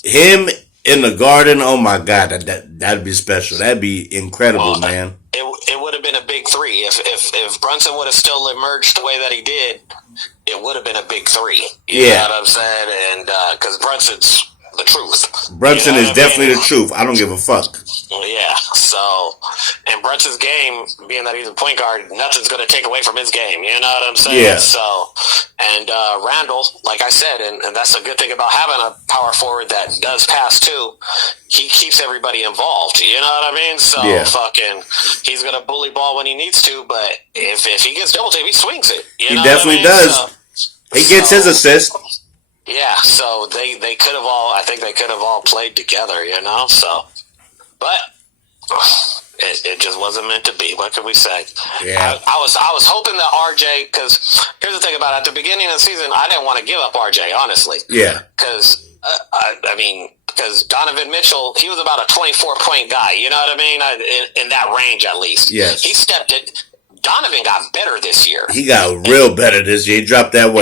him in the Garden, oh my God, that'd be special. That'd be incredible, man. It would have been a big three. If Brunson would have still emerged the way that he did, it would have been a big three. You know what I'm saying? And because Brunson's the truth. Brunson is definitely the truth. I don't give a fuck. Yeah. So, and Brunson's game, being that he's a point guard, nothing's going to take away from his game. You know what I'm saying? Yeah. So, and Randall, like I said, and that's a good thing about having a power forward that does pass too. He keeps everybody involved. You know what I mean? So, he's going to bully ball when he needs to, but if he gets double teamed, he swings it. You know definitely does. He gets his assist. Yeah, so they could have all. I think they could have all played together, you know. So, but it just wasn't meant to be. What could we say? Yeah, I was hoping that RJ. Because here's the thing about it, at the beginning of the season, I didn't want to give up RJ, honestly. Yeah. Because because Donovan Mitchell, he was about a 24-point guy. You know what I mean? In that range, at least. Yes. He stepped it. Donovan got better this year. He got real better this year. He dropped that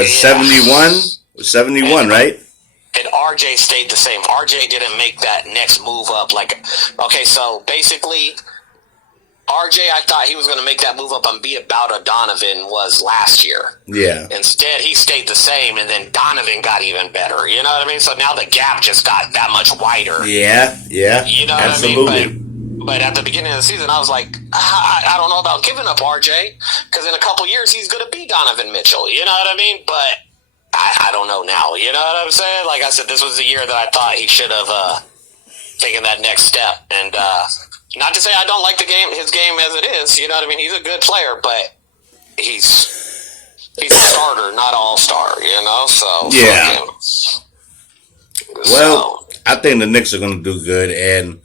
71, right? And RJ stayed the same. RJ didn't make that next move up. Okay, so basically, RJ, I thought he was going to make that move up and be about a Donovan was last year. Yeah. Instead, he stayed the same, and then Donovan got even better. You know what I mean? So now the gap just got that much wider. Yeah. You know absolutely. what I mean? But at the beginning of the season, I was like, I don't know about giving up RJ, because in a couple years, he's going to be Donovan Mitchell. You know what I mean? But I don't know now. You know what I'm saying? Like I said, this was the year that I thought he should have taking that next step. And not to say I don't like his game as it is. You know what I mean? He's a good player, but he's a starter, not all-star. You know, so yeah. Well, I think the Knicks are going to do good, and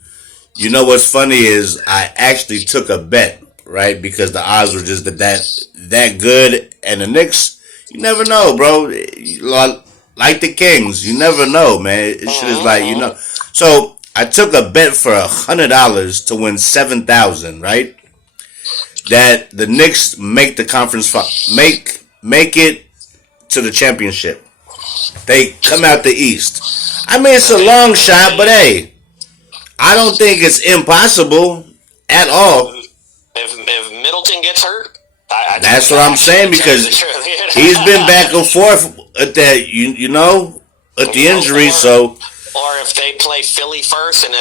you know what's funny is I actually took a bet, right? Because the odds were just that good, and the Knicks, you never know, bro. Like the Kings, you never know, man. It shit is like, you know. So I took a bet for $100 to win $7,000, right? That the Knicks make the conference make it to the championship. They come out the East. I mean, it's a long shot, but hey, I don't think it's impossible at all. If Middleton gets hurt, that's what I'm saying, because he's been back and forth at that, you know, at the injury. Or if they play Philly first and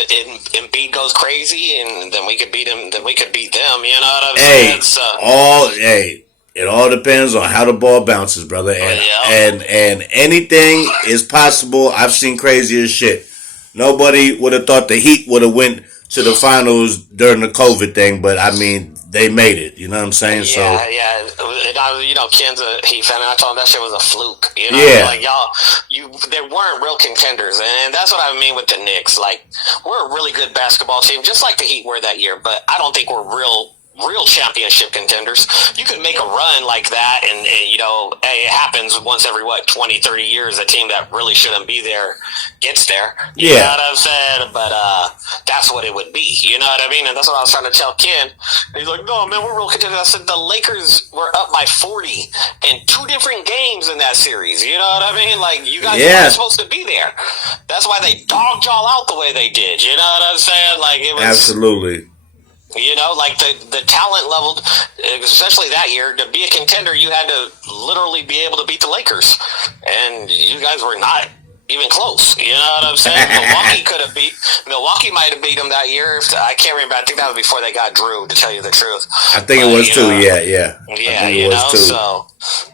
Embiid goes crazy, and then we could beat him, then we could beat them. You know what I'm saying? It all depends on how the ball bounces, brother. And anything is possible. I've seen crazier shit. Nobody would have thought the Heat would have went to the finals during the COVID thing, but I mean, they made it. You know what I'm saying? Yeah. And you know, Ken's a Heat fan, and I told him that shit was a fluke. You know, like they weren't real contenders, and that's what I mean with the Knicks. Like, we're a really good basketball team, just like the Heat were that year, but I don't think we're real championship contenders. You could make a run like that, and you know, it happens once every 20, 30 years. A team that really shouldn't be there gets there. You know what I'm saying? But that's what it would be. You know what I mean? And that's what I was trying to tell Ken. And he's like, "No, man, we're real contenders." I said the Lakers were up by 40 in 2 different games in that series. You know what I mean? Like, you guys weren't supposed to be there. That's why they dogged y'all out the way they did. You know what I'm saying? Like, it was absolutely. You know, like the talent level, especially that year, to be a contender, you had to literally be able to beat the Lakers. And you guys were not even close. You know what I'm saying? Milwaukee might have beat them that year. I can't remember. I think that was before they got Drew, to tell you the truth. I think it was too. Yeah. Yeah, you know, so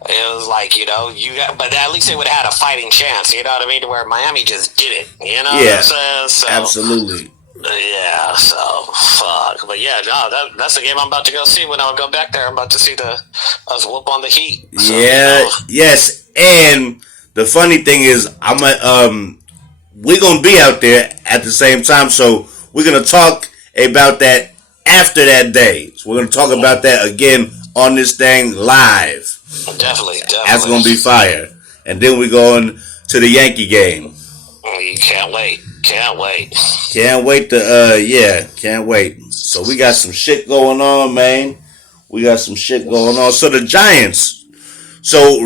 it was like, you know, but at least they would have had a fighting chance. You know what I mean? To where Miami just did it. You know what I'm saying? So, absolutely. Yeah, so fuck. But yeah, no, that's the game I'm about to go see when I go back there. I'm about to see us whoop on the Heat. So, yes. And the funny thing is, we're gonna be out there at the same time, so we're gonna talk about that after that day. So we're gonna talk about that again on this thing live. Definitely. That's gonna be fire. And then we're going to the Yankee game. You can't wait. Can't wait So we got some shit going on, man. So the Giants. So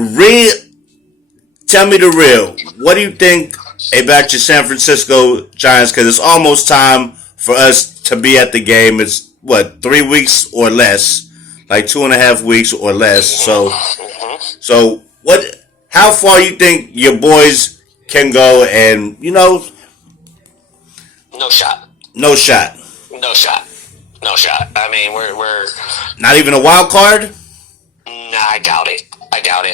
tell me the real. What do you think about your San Francisco Giants? Because it's almost time for us to be at the game. It's 3 weeks or less, like 2.5 weeks or less. So what? How far you think your boys can go? And you know. No shot. I mean, we're not even a wild card. Nah, I doubt it.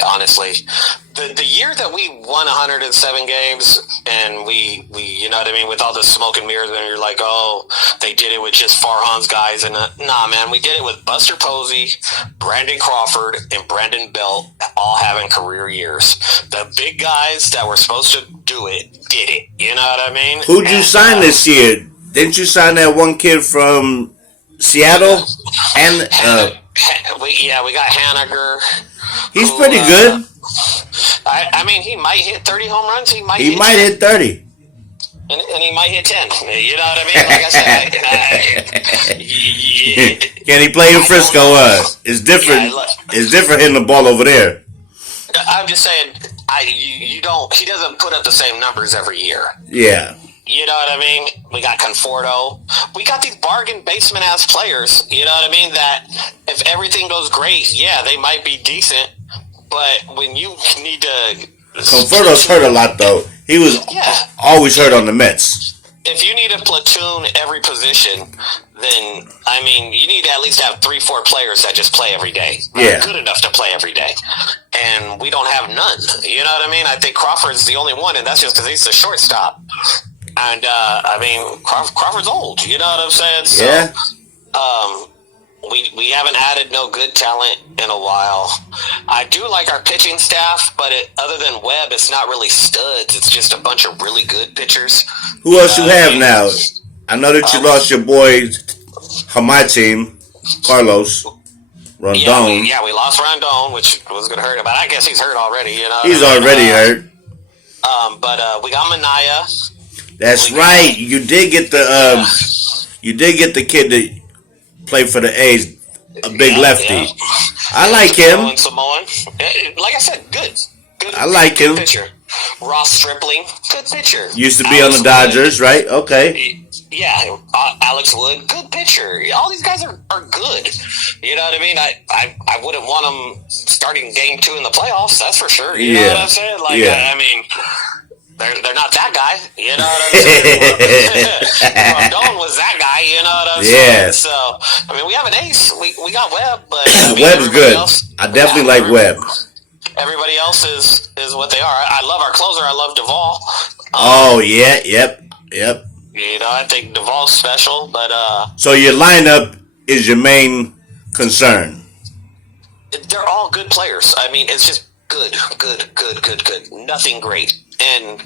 Honestly. The year that we won 107 games and we you know what I mean, with all the smoke and mirrors, and you're like, oh, they did it with just Farhan's guys, and nah, man, we did it with Buster Posey, Brandon Crawford, and Brandon Belt all having career years. The big guys that were supposed to do it did it. You know what I mean? Who'd you sign this year? Didn't you sign that one kid from Seattle? And we got Haniger. He's pretty good. I mean, he might hit 30 home runs. He might hit 30. And he might hit 10. You know what I mean? Like I said, can he play in Frisco? It's different. It's different hitting the ball over there. I'm just saying, he doesn't put up the same numbers every year. Yeah. You know what I mean? We got Conforto. We got these bargain basement ass players. You know what I mean? That if everything goes great, yeah, they might be decent. But when you need to, Conforto's hurt a lot though. He was always hurt on the Mets. If you need a platoon every position, then I mean you need to at least have 3-4 players that just play every day. Good enough to play every day. And we don't have none. You know what I mean? I think Crawford's the only one, and that's just because he's the shortstop. And I mean, Crawford's old. You know what I'm saying? So, Yeah. We haven't added no good talent in a while. I do like our pitching staff, but other than Webb, it's not really studs. It's just a bunch of really good pitchers. Who else you have now? I know that you lost your boy on my team, Carlos Rondon. We lost Rondon, which was going to hurt him, but I guess he's hurt already. You know, He's already hurt. But we got Mania. That's right. You did get the kid that played for the A's, a big lefty. Yeah. I like him. Samoan. Like I said, good. I like him. Pitcher. Ross Stripling, good pitcher. Used to be on the Dodgers, right? Okay. Yeah, Alex Wood, good pitcher. All these guys are good. You know what I mean? I wouldn't want them starting game 2 in the playoffs, that's for sure. You know what I'm saying? Like, I mean, they're not that guy. You know what I'm saying? Rondon was that guy. You know what I'm saying? So, I mean, we have an ace. We got Webb, but I mean, Webb's good. I definitely like Webb. Everybody else is what they are. I love our closer. I love Duvall. Yep. You know, I think Duvall's special, but so your lineup is your main concern. They're all good players. I mean, it's just good. Nothing great. And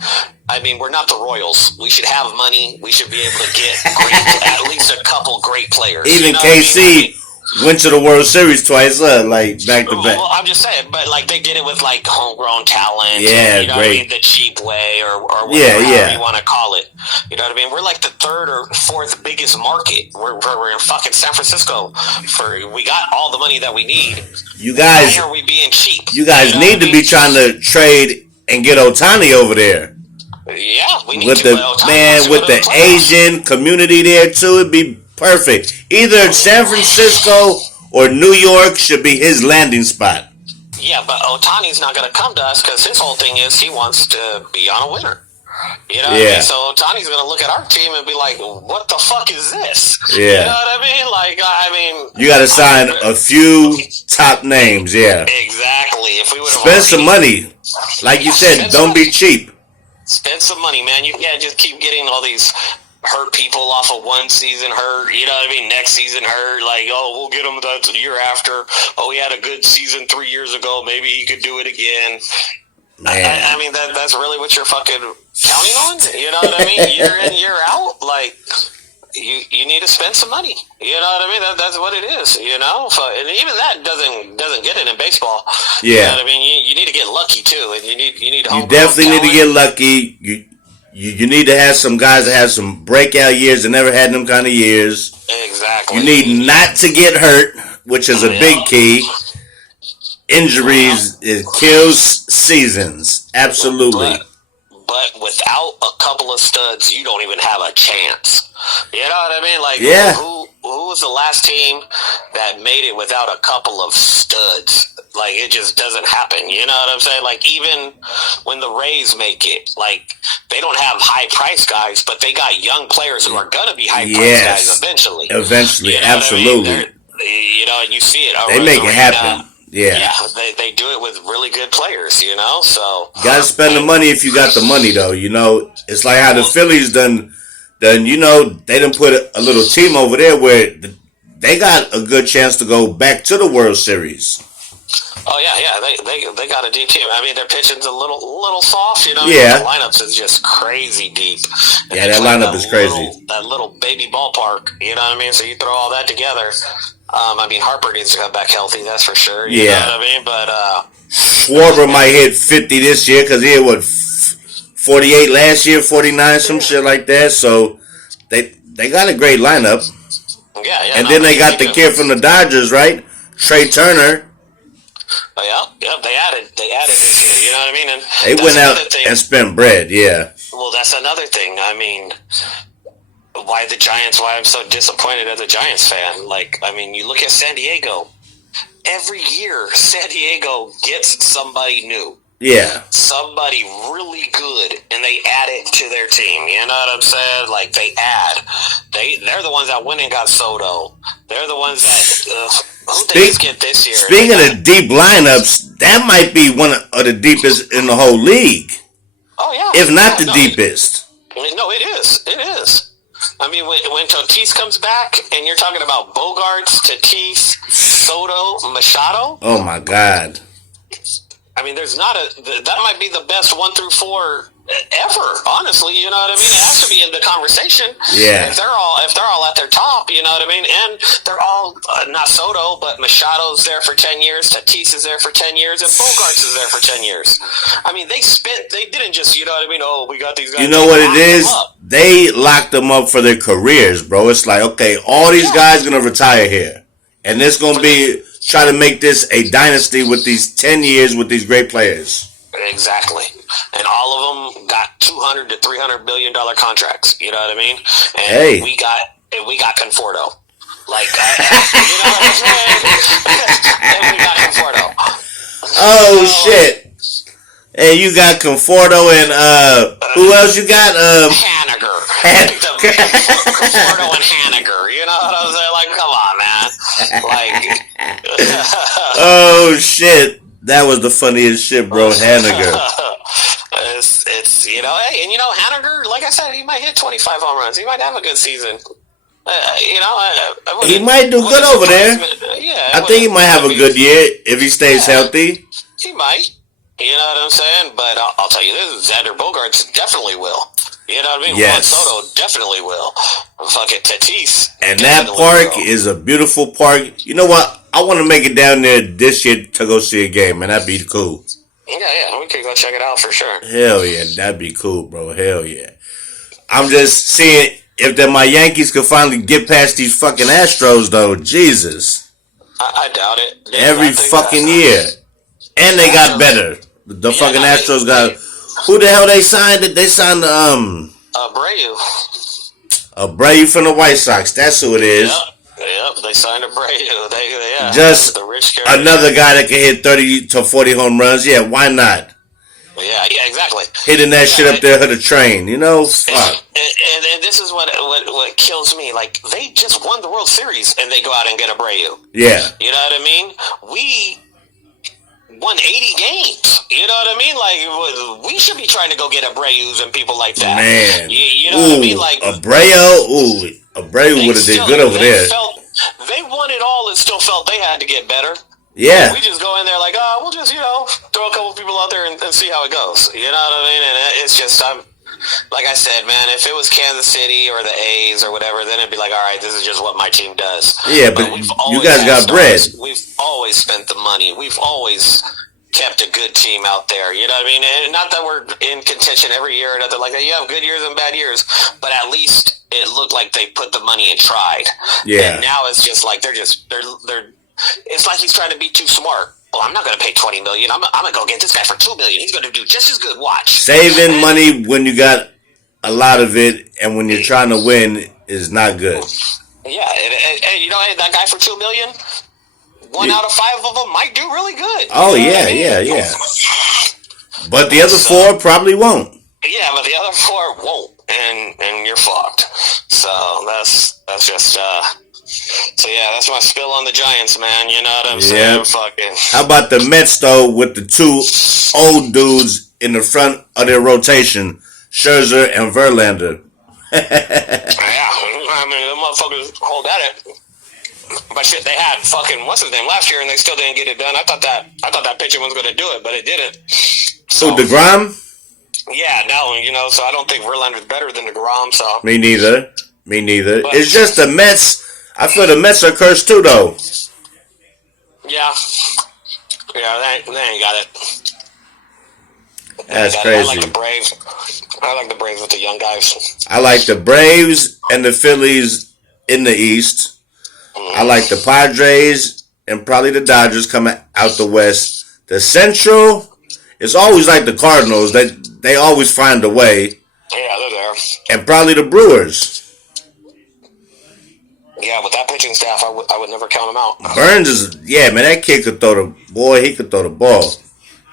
I mean, we're not the Royals. We should have money. We should be able to get at least a couple great players. Even you know KC went to the World Series twice, like back to back. Well, I'm just saying, but like they did it with like homegrown talent. Yeah, you know great. What I mean? The cheap way, or whatever you want to call it. You know what I mean? We're like the 3rd or 4th biggest market. We're in fucking San Francisco. We got all the money that we need. You guys, why are we being cheap? You guys need to be trying to trade and get Ohtani over there. Yeah, we need with to. With the Asian community there too, it'd be perfect. Either San Francisco or New York should be his landing spot. Yeah, but Ohtani's not going to come to us because his whole thing is he wants to be on a winner. You know what I mean? So Ohtani's going to look at our team and be like, what the fuck is this? Yeah. You know what I mean? Like, I mean... You got to sign a few top names, Exactly. If we would spend some money. Like you said, don't be cheap. Spend some money, man. You can't just keep getting all these hurt people off of one season hurt. You know what I mean? Next season hurt. Like, we'll get him the year after. He had a good season 3 years ago. Maybe he could do it again. I mean, that's really what you're fucking counting on? You know what I mean? Year in, year out? Like, you need to spend some money. You know what I mean? That's what it is, you know? And even that doesn't get it in baseball. Yeah. You know what I mean? You need to get lucky, too. And you need You definitely need to get lucky. You need to have some guys that have some breakout years that never had them kind of years. Exactly. You need not to get hurt, which is a big key. Injuries it kills seasons. Absolutely. But without a couple of studs, you don't even have a chance. You know what I mean? Like, who was the last team that made it without a couple of studs? Like, it just doesn't happen. You know what I'm saying? Like, even when the Rays make it, like, they don't have high-priced guys, but they got young players who are going to be high-priced guys eventually. Eventually, you know absolutely. I mean? You know, and you see it. They make it happen. Yeah, they do it with really good players, you know, so... You gotta spend the money if you got the money, though, you know? It's like how the Phillies done, you know, they done put a little team over there where they got a good chance to go back to the World Series. Oh, yeah, they got a deep team. I mean, their pitching's a little soft, you know? Yeah. The lineups is just crazy deep. And that lineup is crazy. That little baby ballpark, you know what I mean? So you throw all that together... I mean, Harper needs to come back healthy, that's for sure. You know what I mean? But, Schwarber might hit 50 this year because he had, 48 last year, 49, some shit like that. So, they got a great lineup. Yeah. And then they got the kid from the Dodgers, right? Trey Turner. Oh, yeah, they added this year, you know what I mean? And they went out and spent bread, Well, that's another thing. I mean... Why I'm so disappointed as a Giants fan. Like, I mean, you look at San Diego. Every year, San Diego gets somebody new. Yeah. Somebody really good, and they add it to their team. You know what I'm saying? Like, they add. They're the ones that went and got Soto. They're the ones that... who they just get this year? Speaking of deep lineups, that might be one of the deepest in the whole league. Oh, yeah. If not the deepest. No, No, it is. It is. I mean, when Tatis comes back, and you're talking about Bogarts, Tatis, Soto, Machado. Oh my God. I mean, there's not that might be the best 1 through 4 ever. Honestly, you know what I mean. It has to be in the conversation. Yeah. If they're all at their top, you know what I mean. And they're all not Soto, but Machado's there for 10 years. Tatis is there for 10 years, and Bogarts is there for 10 years. I mean, they didn't just, you know what I mean. Oh, we got these guys. You know what it is? They locked them up for their careers, bro. It's like, okay, all these guys gonna retire here, and it's gonna be try to make this a dynasty with these 10 years with these great players. Exactly. And all of them got $200 to $300 billion contracts. You know what I mean? And we got Conforto. Like, you know what I'm saying? And we got Conforto. Oh shit! And you got Conforto and who else you got? Haniger. Conforto and Haniger. You know what I'm saying? Like, come on, man. Like, oh shit! That was the funniest shit, bro. Haniger. It's you know, hey, and you know, Haniger, like I said, he might hit 25 home runs. He might have a good season. You know, he might do good over there. Yeah, I think he might have a good year if he stays healthy. He might. You know what I'm saying? But I'll tell you this: Xander Bogaerts definitely will. You know what I mean? Yes. Juan Soto definitely will. Fucking Tatis. And that park is a beautiful park. You know what? I want to make it down there this year to go see a game, man. That'd be cool. Yeah, we could go check it out for sure. Hell yeah, that'd be cool, bro. Hell yeah. I'm just seeing if my Yankees could finally get past these fucking Astros, though. Jesus. I doubt it. Every fucking year. And they got better. The fucking Astros got... Who the hell they signed? They signed Abreu. Abreu from the White Sox. That's who it is. Yep, they signed Abreu. Just the rich another guy that can hit 30 to 40 home runs. Yeah, why not? Yeah, exactly. Hitting that shit up there with a train, you know? Fuck. And this is what kills me. Like, they just won the World Series, and they go out and get Abreu. Yeah. You know what I mean? We won 80 games. You know what I mean? Like, we should be trying to go get Abreu's and people like that. Man. You know what I mean? Like, Abreu would have did good over there. They won it all and still felt they had to get better. Yeah. We just go in there like, we'll just, throw a couple people out there and see how it goes. You know what I mean? And it's just, like I said, man, if it was Kansas City or the A's or whatever, then it'd be like, all right, this is just what my team does. Yeah, but you guys got bread. We've always spent the money. We've always kept a good team out there. You know what I mean? And not that we're in contention every year or nothing like that. You have good years and bad years, but at least it looked like they put the money and tried. Yeah. And now it's just like they're it's like he's trying to be too smart. Well, I'm not going to pay $20 million. I'm going to go get this guy for $2 million. He's going to do just as good. Watch. Saving money when you got a lot of it, and when you're trying to win, is not good. Yeah, and that guy for $2 million, one out of 5 of them might do really good. Oh yeah. But the other 4 probably won't. Yeah, but the other 4 won't, and you're fucked. So that's just. So yeah, that's my spill on the Giants, man. You know what I'm saying? Fucking. How about the Mets though, with the 2 old dudes in the front of their rotation, Scherzer and Verlander? Yeah, I mean, the motherfuckers hold at it. But shit, they had fucking what's his name last year, and they still didn't get it done. I thought that pitching was going to do it, but it didn't. So DeGrom? Yeah, no, so I don't think Verlander's better than DeGrom. So me neither. But it's just the Mets. I feel the Mets are cursed too, though. Yeah, they ain't got it. That's crazy. I like the Braves. I like the Braves with the young guys. I like the Braves and the Phillies in the East. I like the Padres and probably the Dodgers coming out the West. The Central, it's always like the Cardinals. They always find a way. Yeah, they're there. And probably the Brewers. Yeah, with that pitching staff, I would never count them out. Burns is, man, that kid could throw he could throw the ball.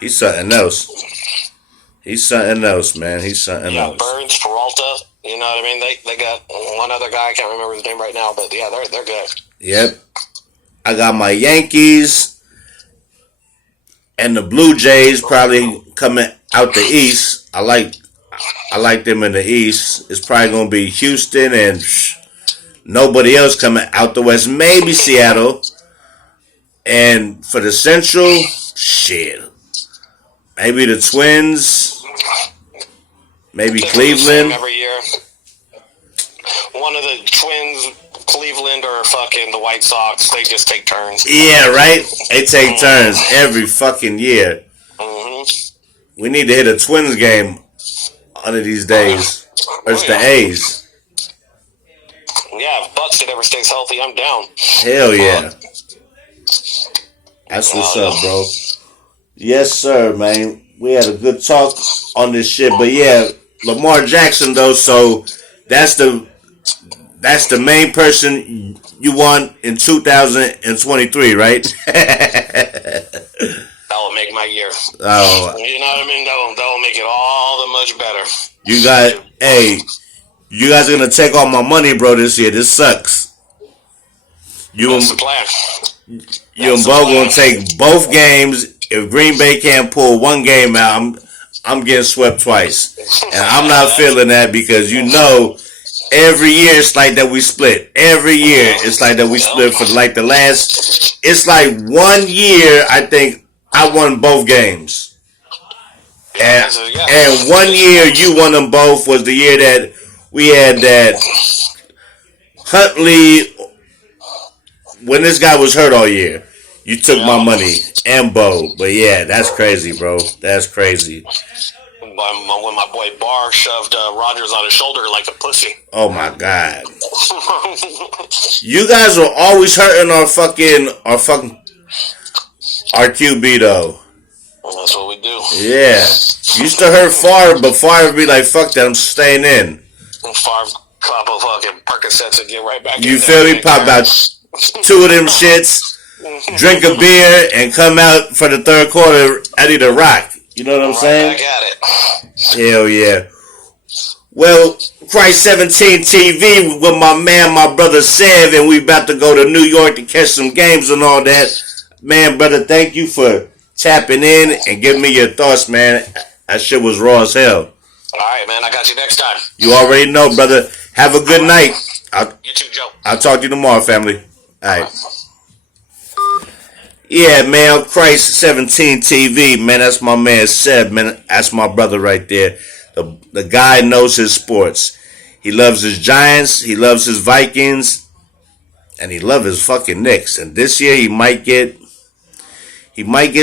He's something else. Man. He's something else. Burns, Peralta, you know what I mean? They got one other guy, I can't remember his name right now, but yeah, they're good. Yep. I got my Yankees and the Blue Jays probably coming out the East. I like I like them in the East. It's probably gonna be Houston and nobody else coming out the West. Maybe Seattle. And for the Central, shit. Maybe the Twins. Maybe Cleveland. Every year, one of the Twins, Cleveland, or fucking the White Sox. They just take turns. Yeah, right. They take turns every fucking year. We need to hit a Twins game one of these days. Versus the A's. Yeah, if Buxton ever stays healthy, I'm down. Hell yeah. That's what's up, bro. Yes, sir, man. We had a good talk on this shit, but yeah, Lamar Jackson though. So that's the main person you want in 2023, right? That'll make my year. Oh, you know what I mean? That'll make it all the much better. You guys are gonna take all my money, bro. This year, this sucks. That's the plan. You and Bo gonna take both games. If Green Bay can't pull one game out, I'm getting swept twice, and I'm not feeling that because every year it's like that we split. Every year it's like that we split for like the last. It's like 1 year I think I won both games, and 1 year you won them both was the year that we had that Huntley when this guy was hurt all year. You took my money and Bo. But yeah, that's crazy, bro. That's crazy. When my boy Barr shoved Rodgers on his shoulder like a pussy. Oh my God. You guys were always hurting our QB though. Well, that's what we do. Yeah. Used to hurt Favre, but Favre would be like, fuck that, I'm staying in. Favre pop a fucking Percocets and get right back in. You feel me? Pop out 2 of them shits. Drink a beer and come out for the third quarter ready to rock. You know what I'm saying? I got it. Hell yeah. Well, Christ 17 TV with my brother Sev, and we about to go to New York to catch some games and all that. Man, brother, thank you for tapping in and giving me your thoughts, man. That shit was raw as hell. All right, man. I got you next time. You already know, brother. Have a good night. You too, Joe. I'll talk to you tomorrow, family. All right. Yeah, man, Christ 17 TV, man, that's my man Seb, man, that's my brother right there. The guy knows his sports. He loves his Giants, he loves his Vikings, and he loves his fucking Knicks. And this year he might get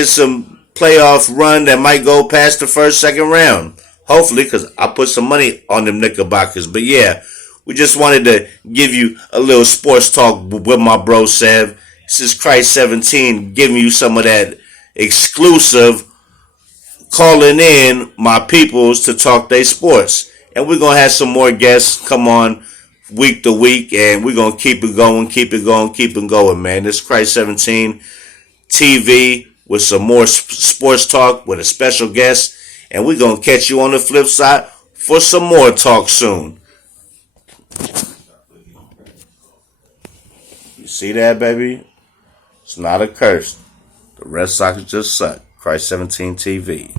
some playoff run that might go past the first, second round. Hopefully, because I put some money on them Knickerbockers. But yeah, we just wanted to give you a little sports talk with my bro Seb. This is Christ 17 giving you some of that exclusive, calling in my peoples to talk their sports. And we're going to have some more guests come on week to week, and we're going to keep it going, man. This is Christ 17 TV with some more sports talk with a special guest. And we're going to catch you on the flip side for some more talk soon. You see that, baby? It's not a curse. The Red Sox just suck. Christ 17 TV.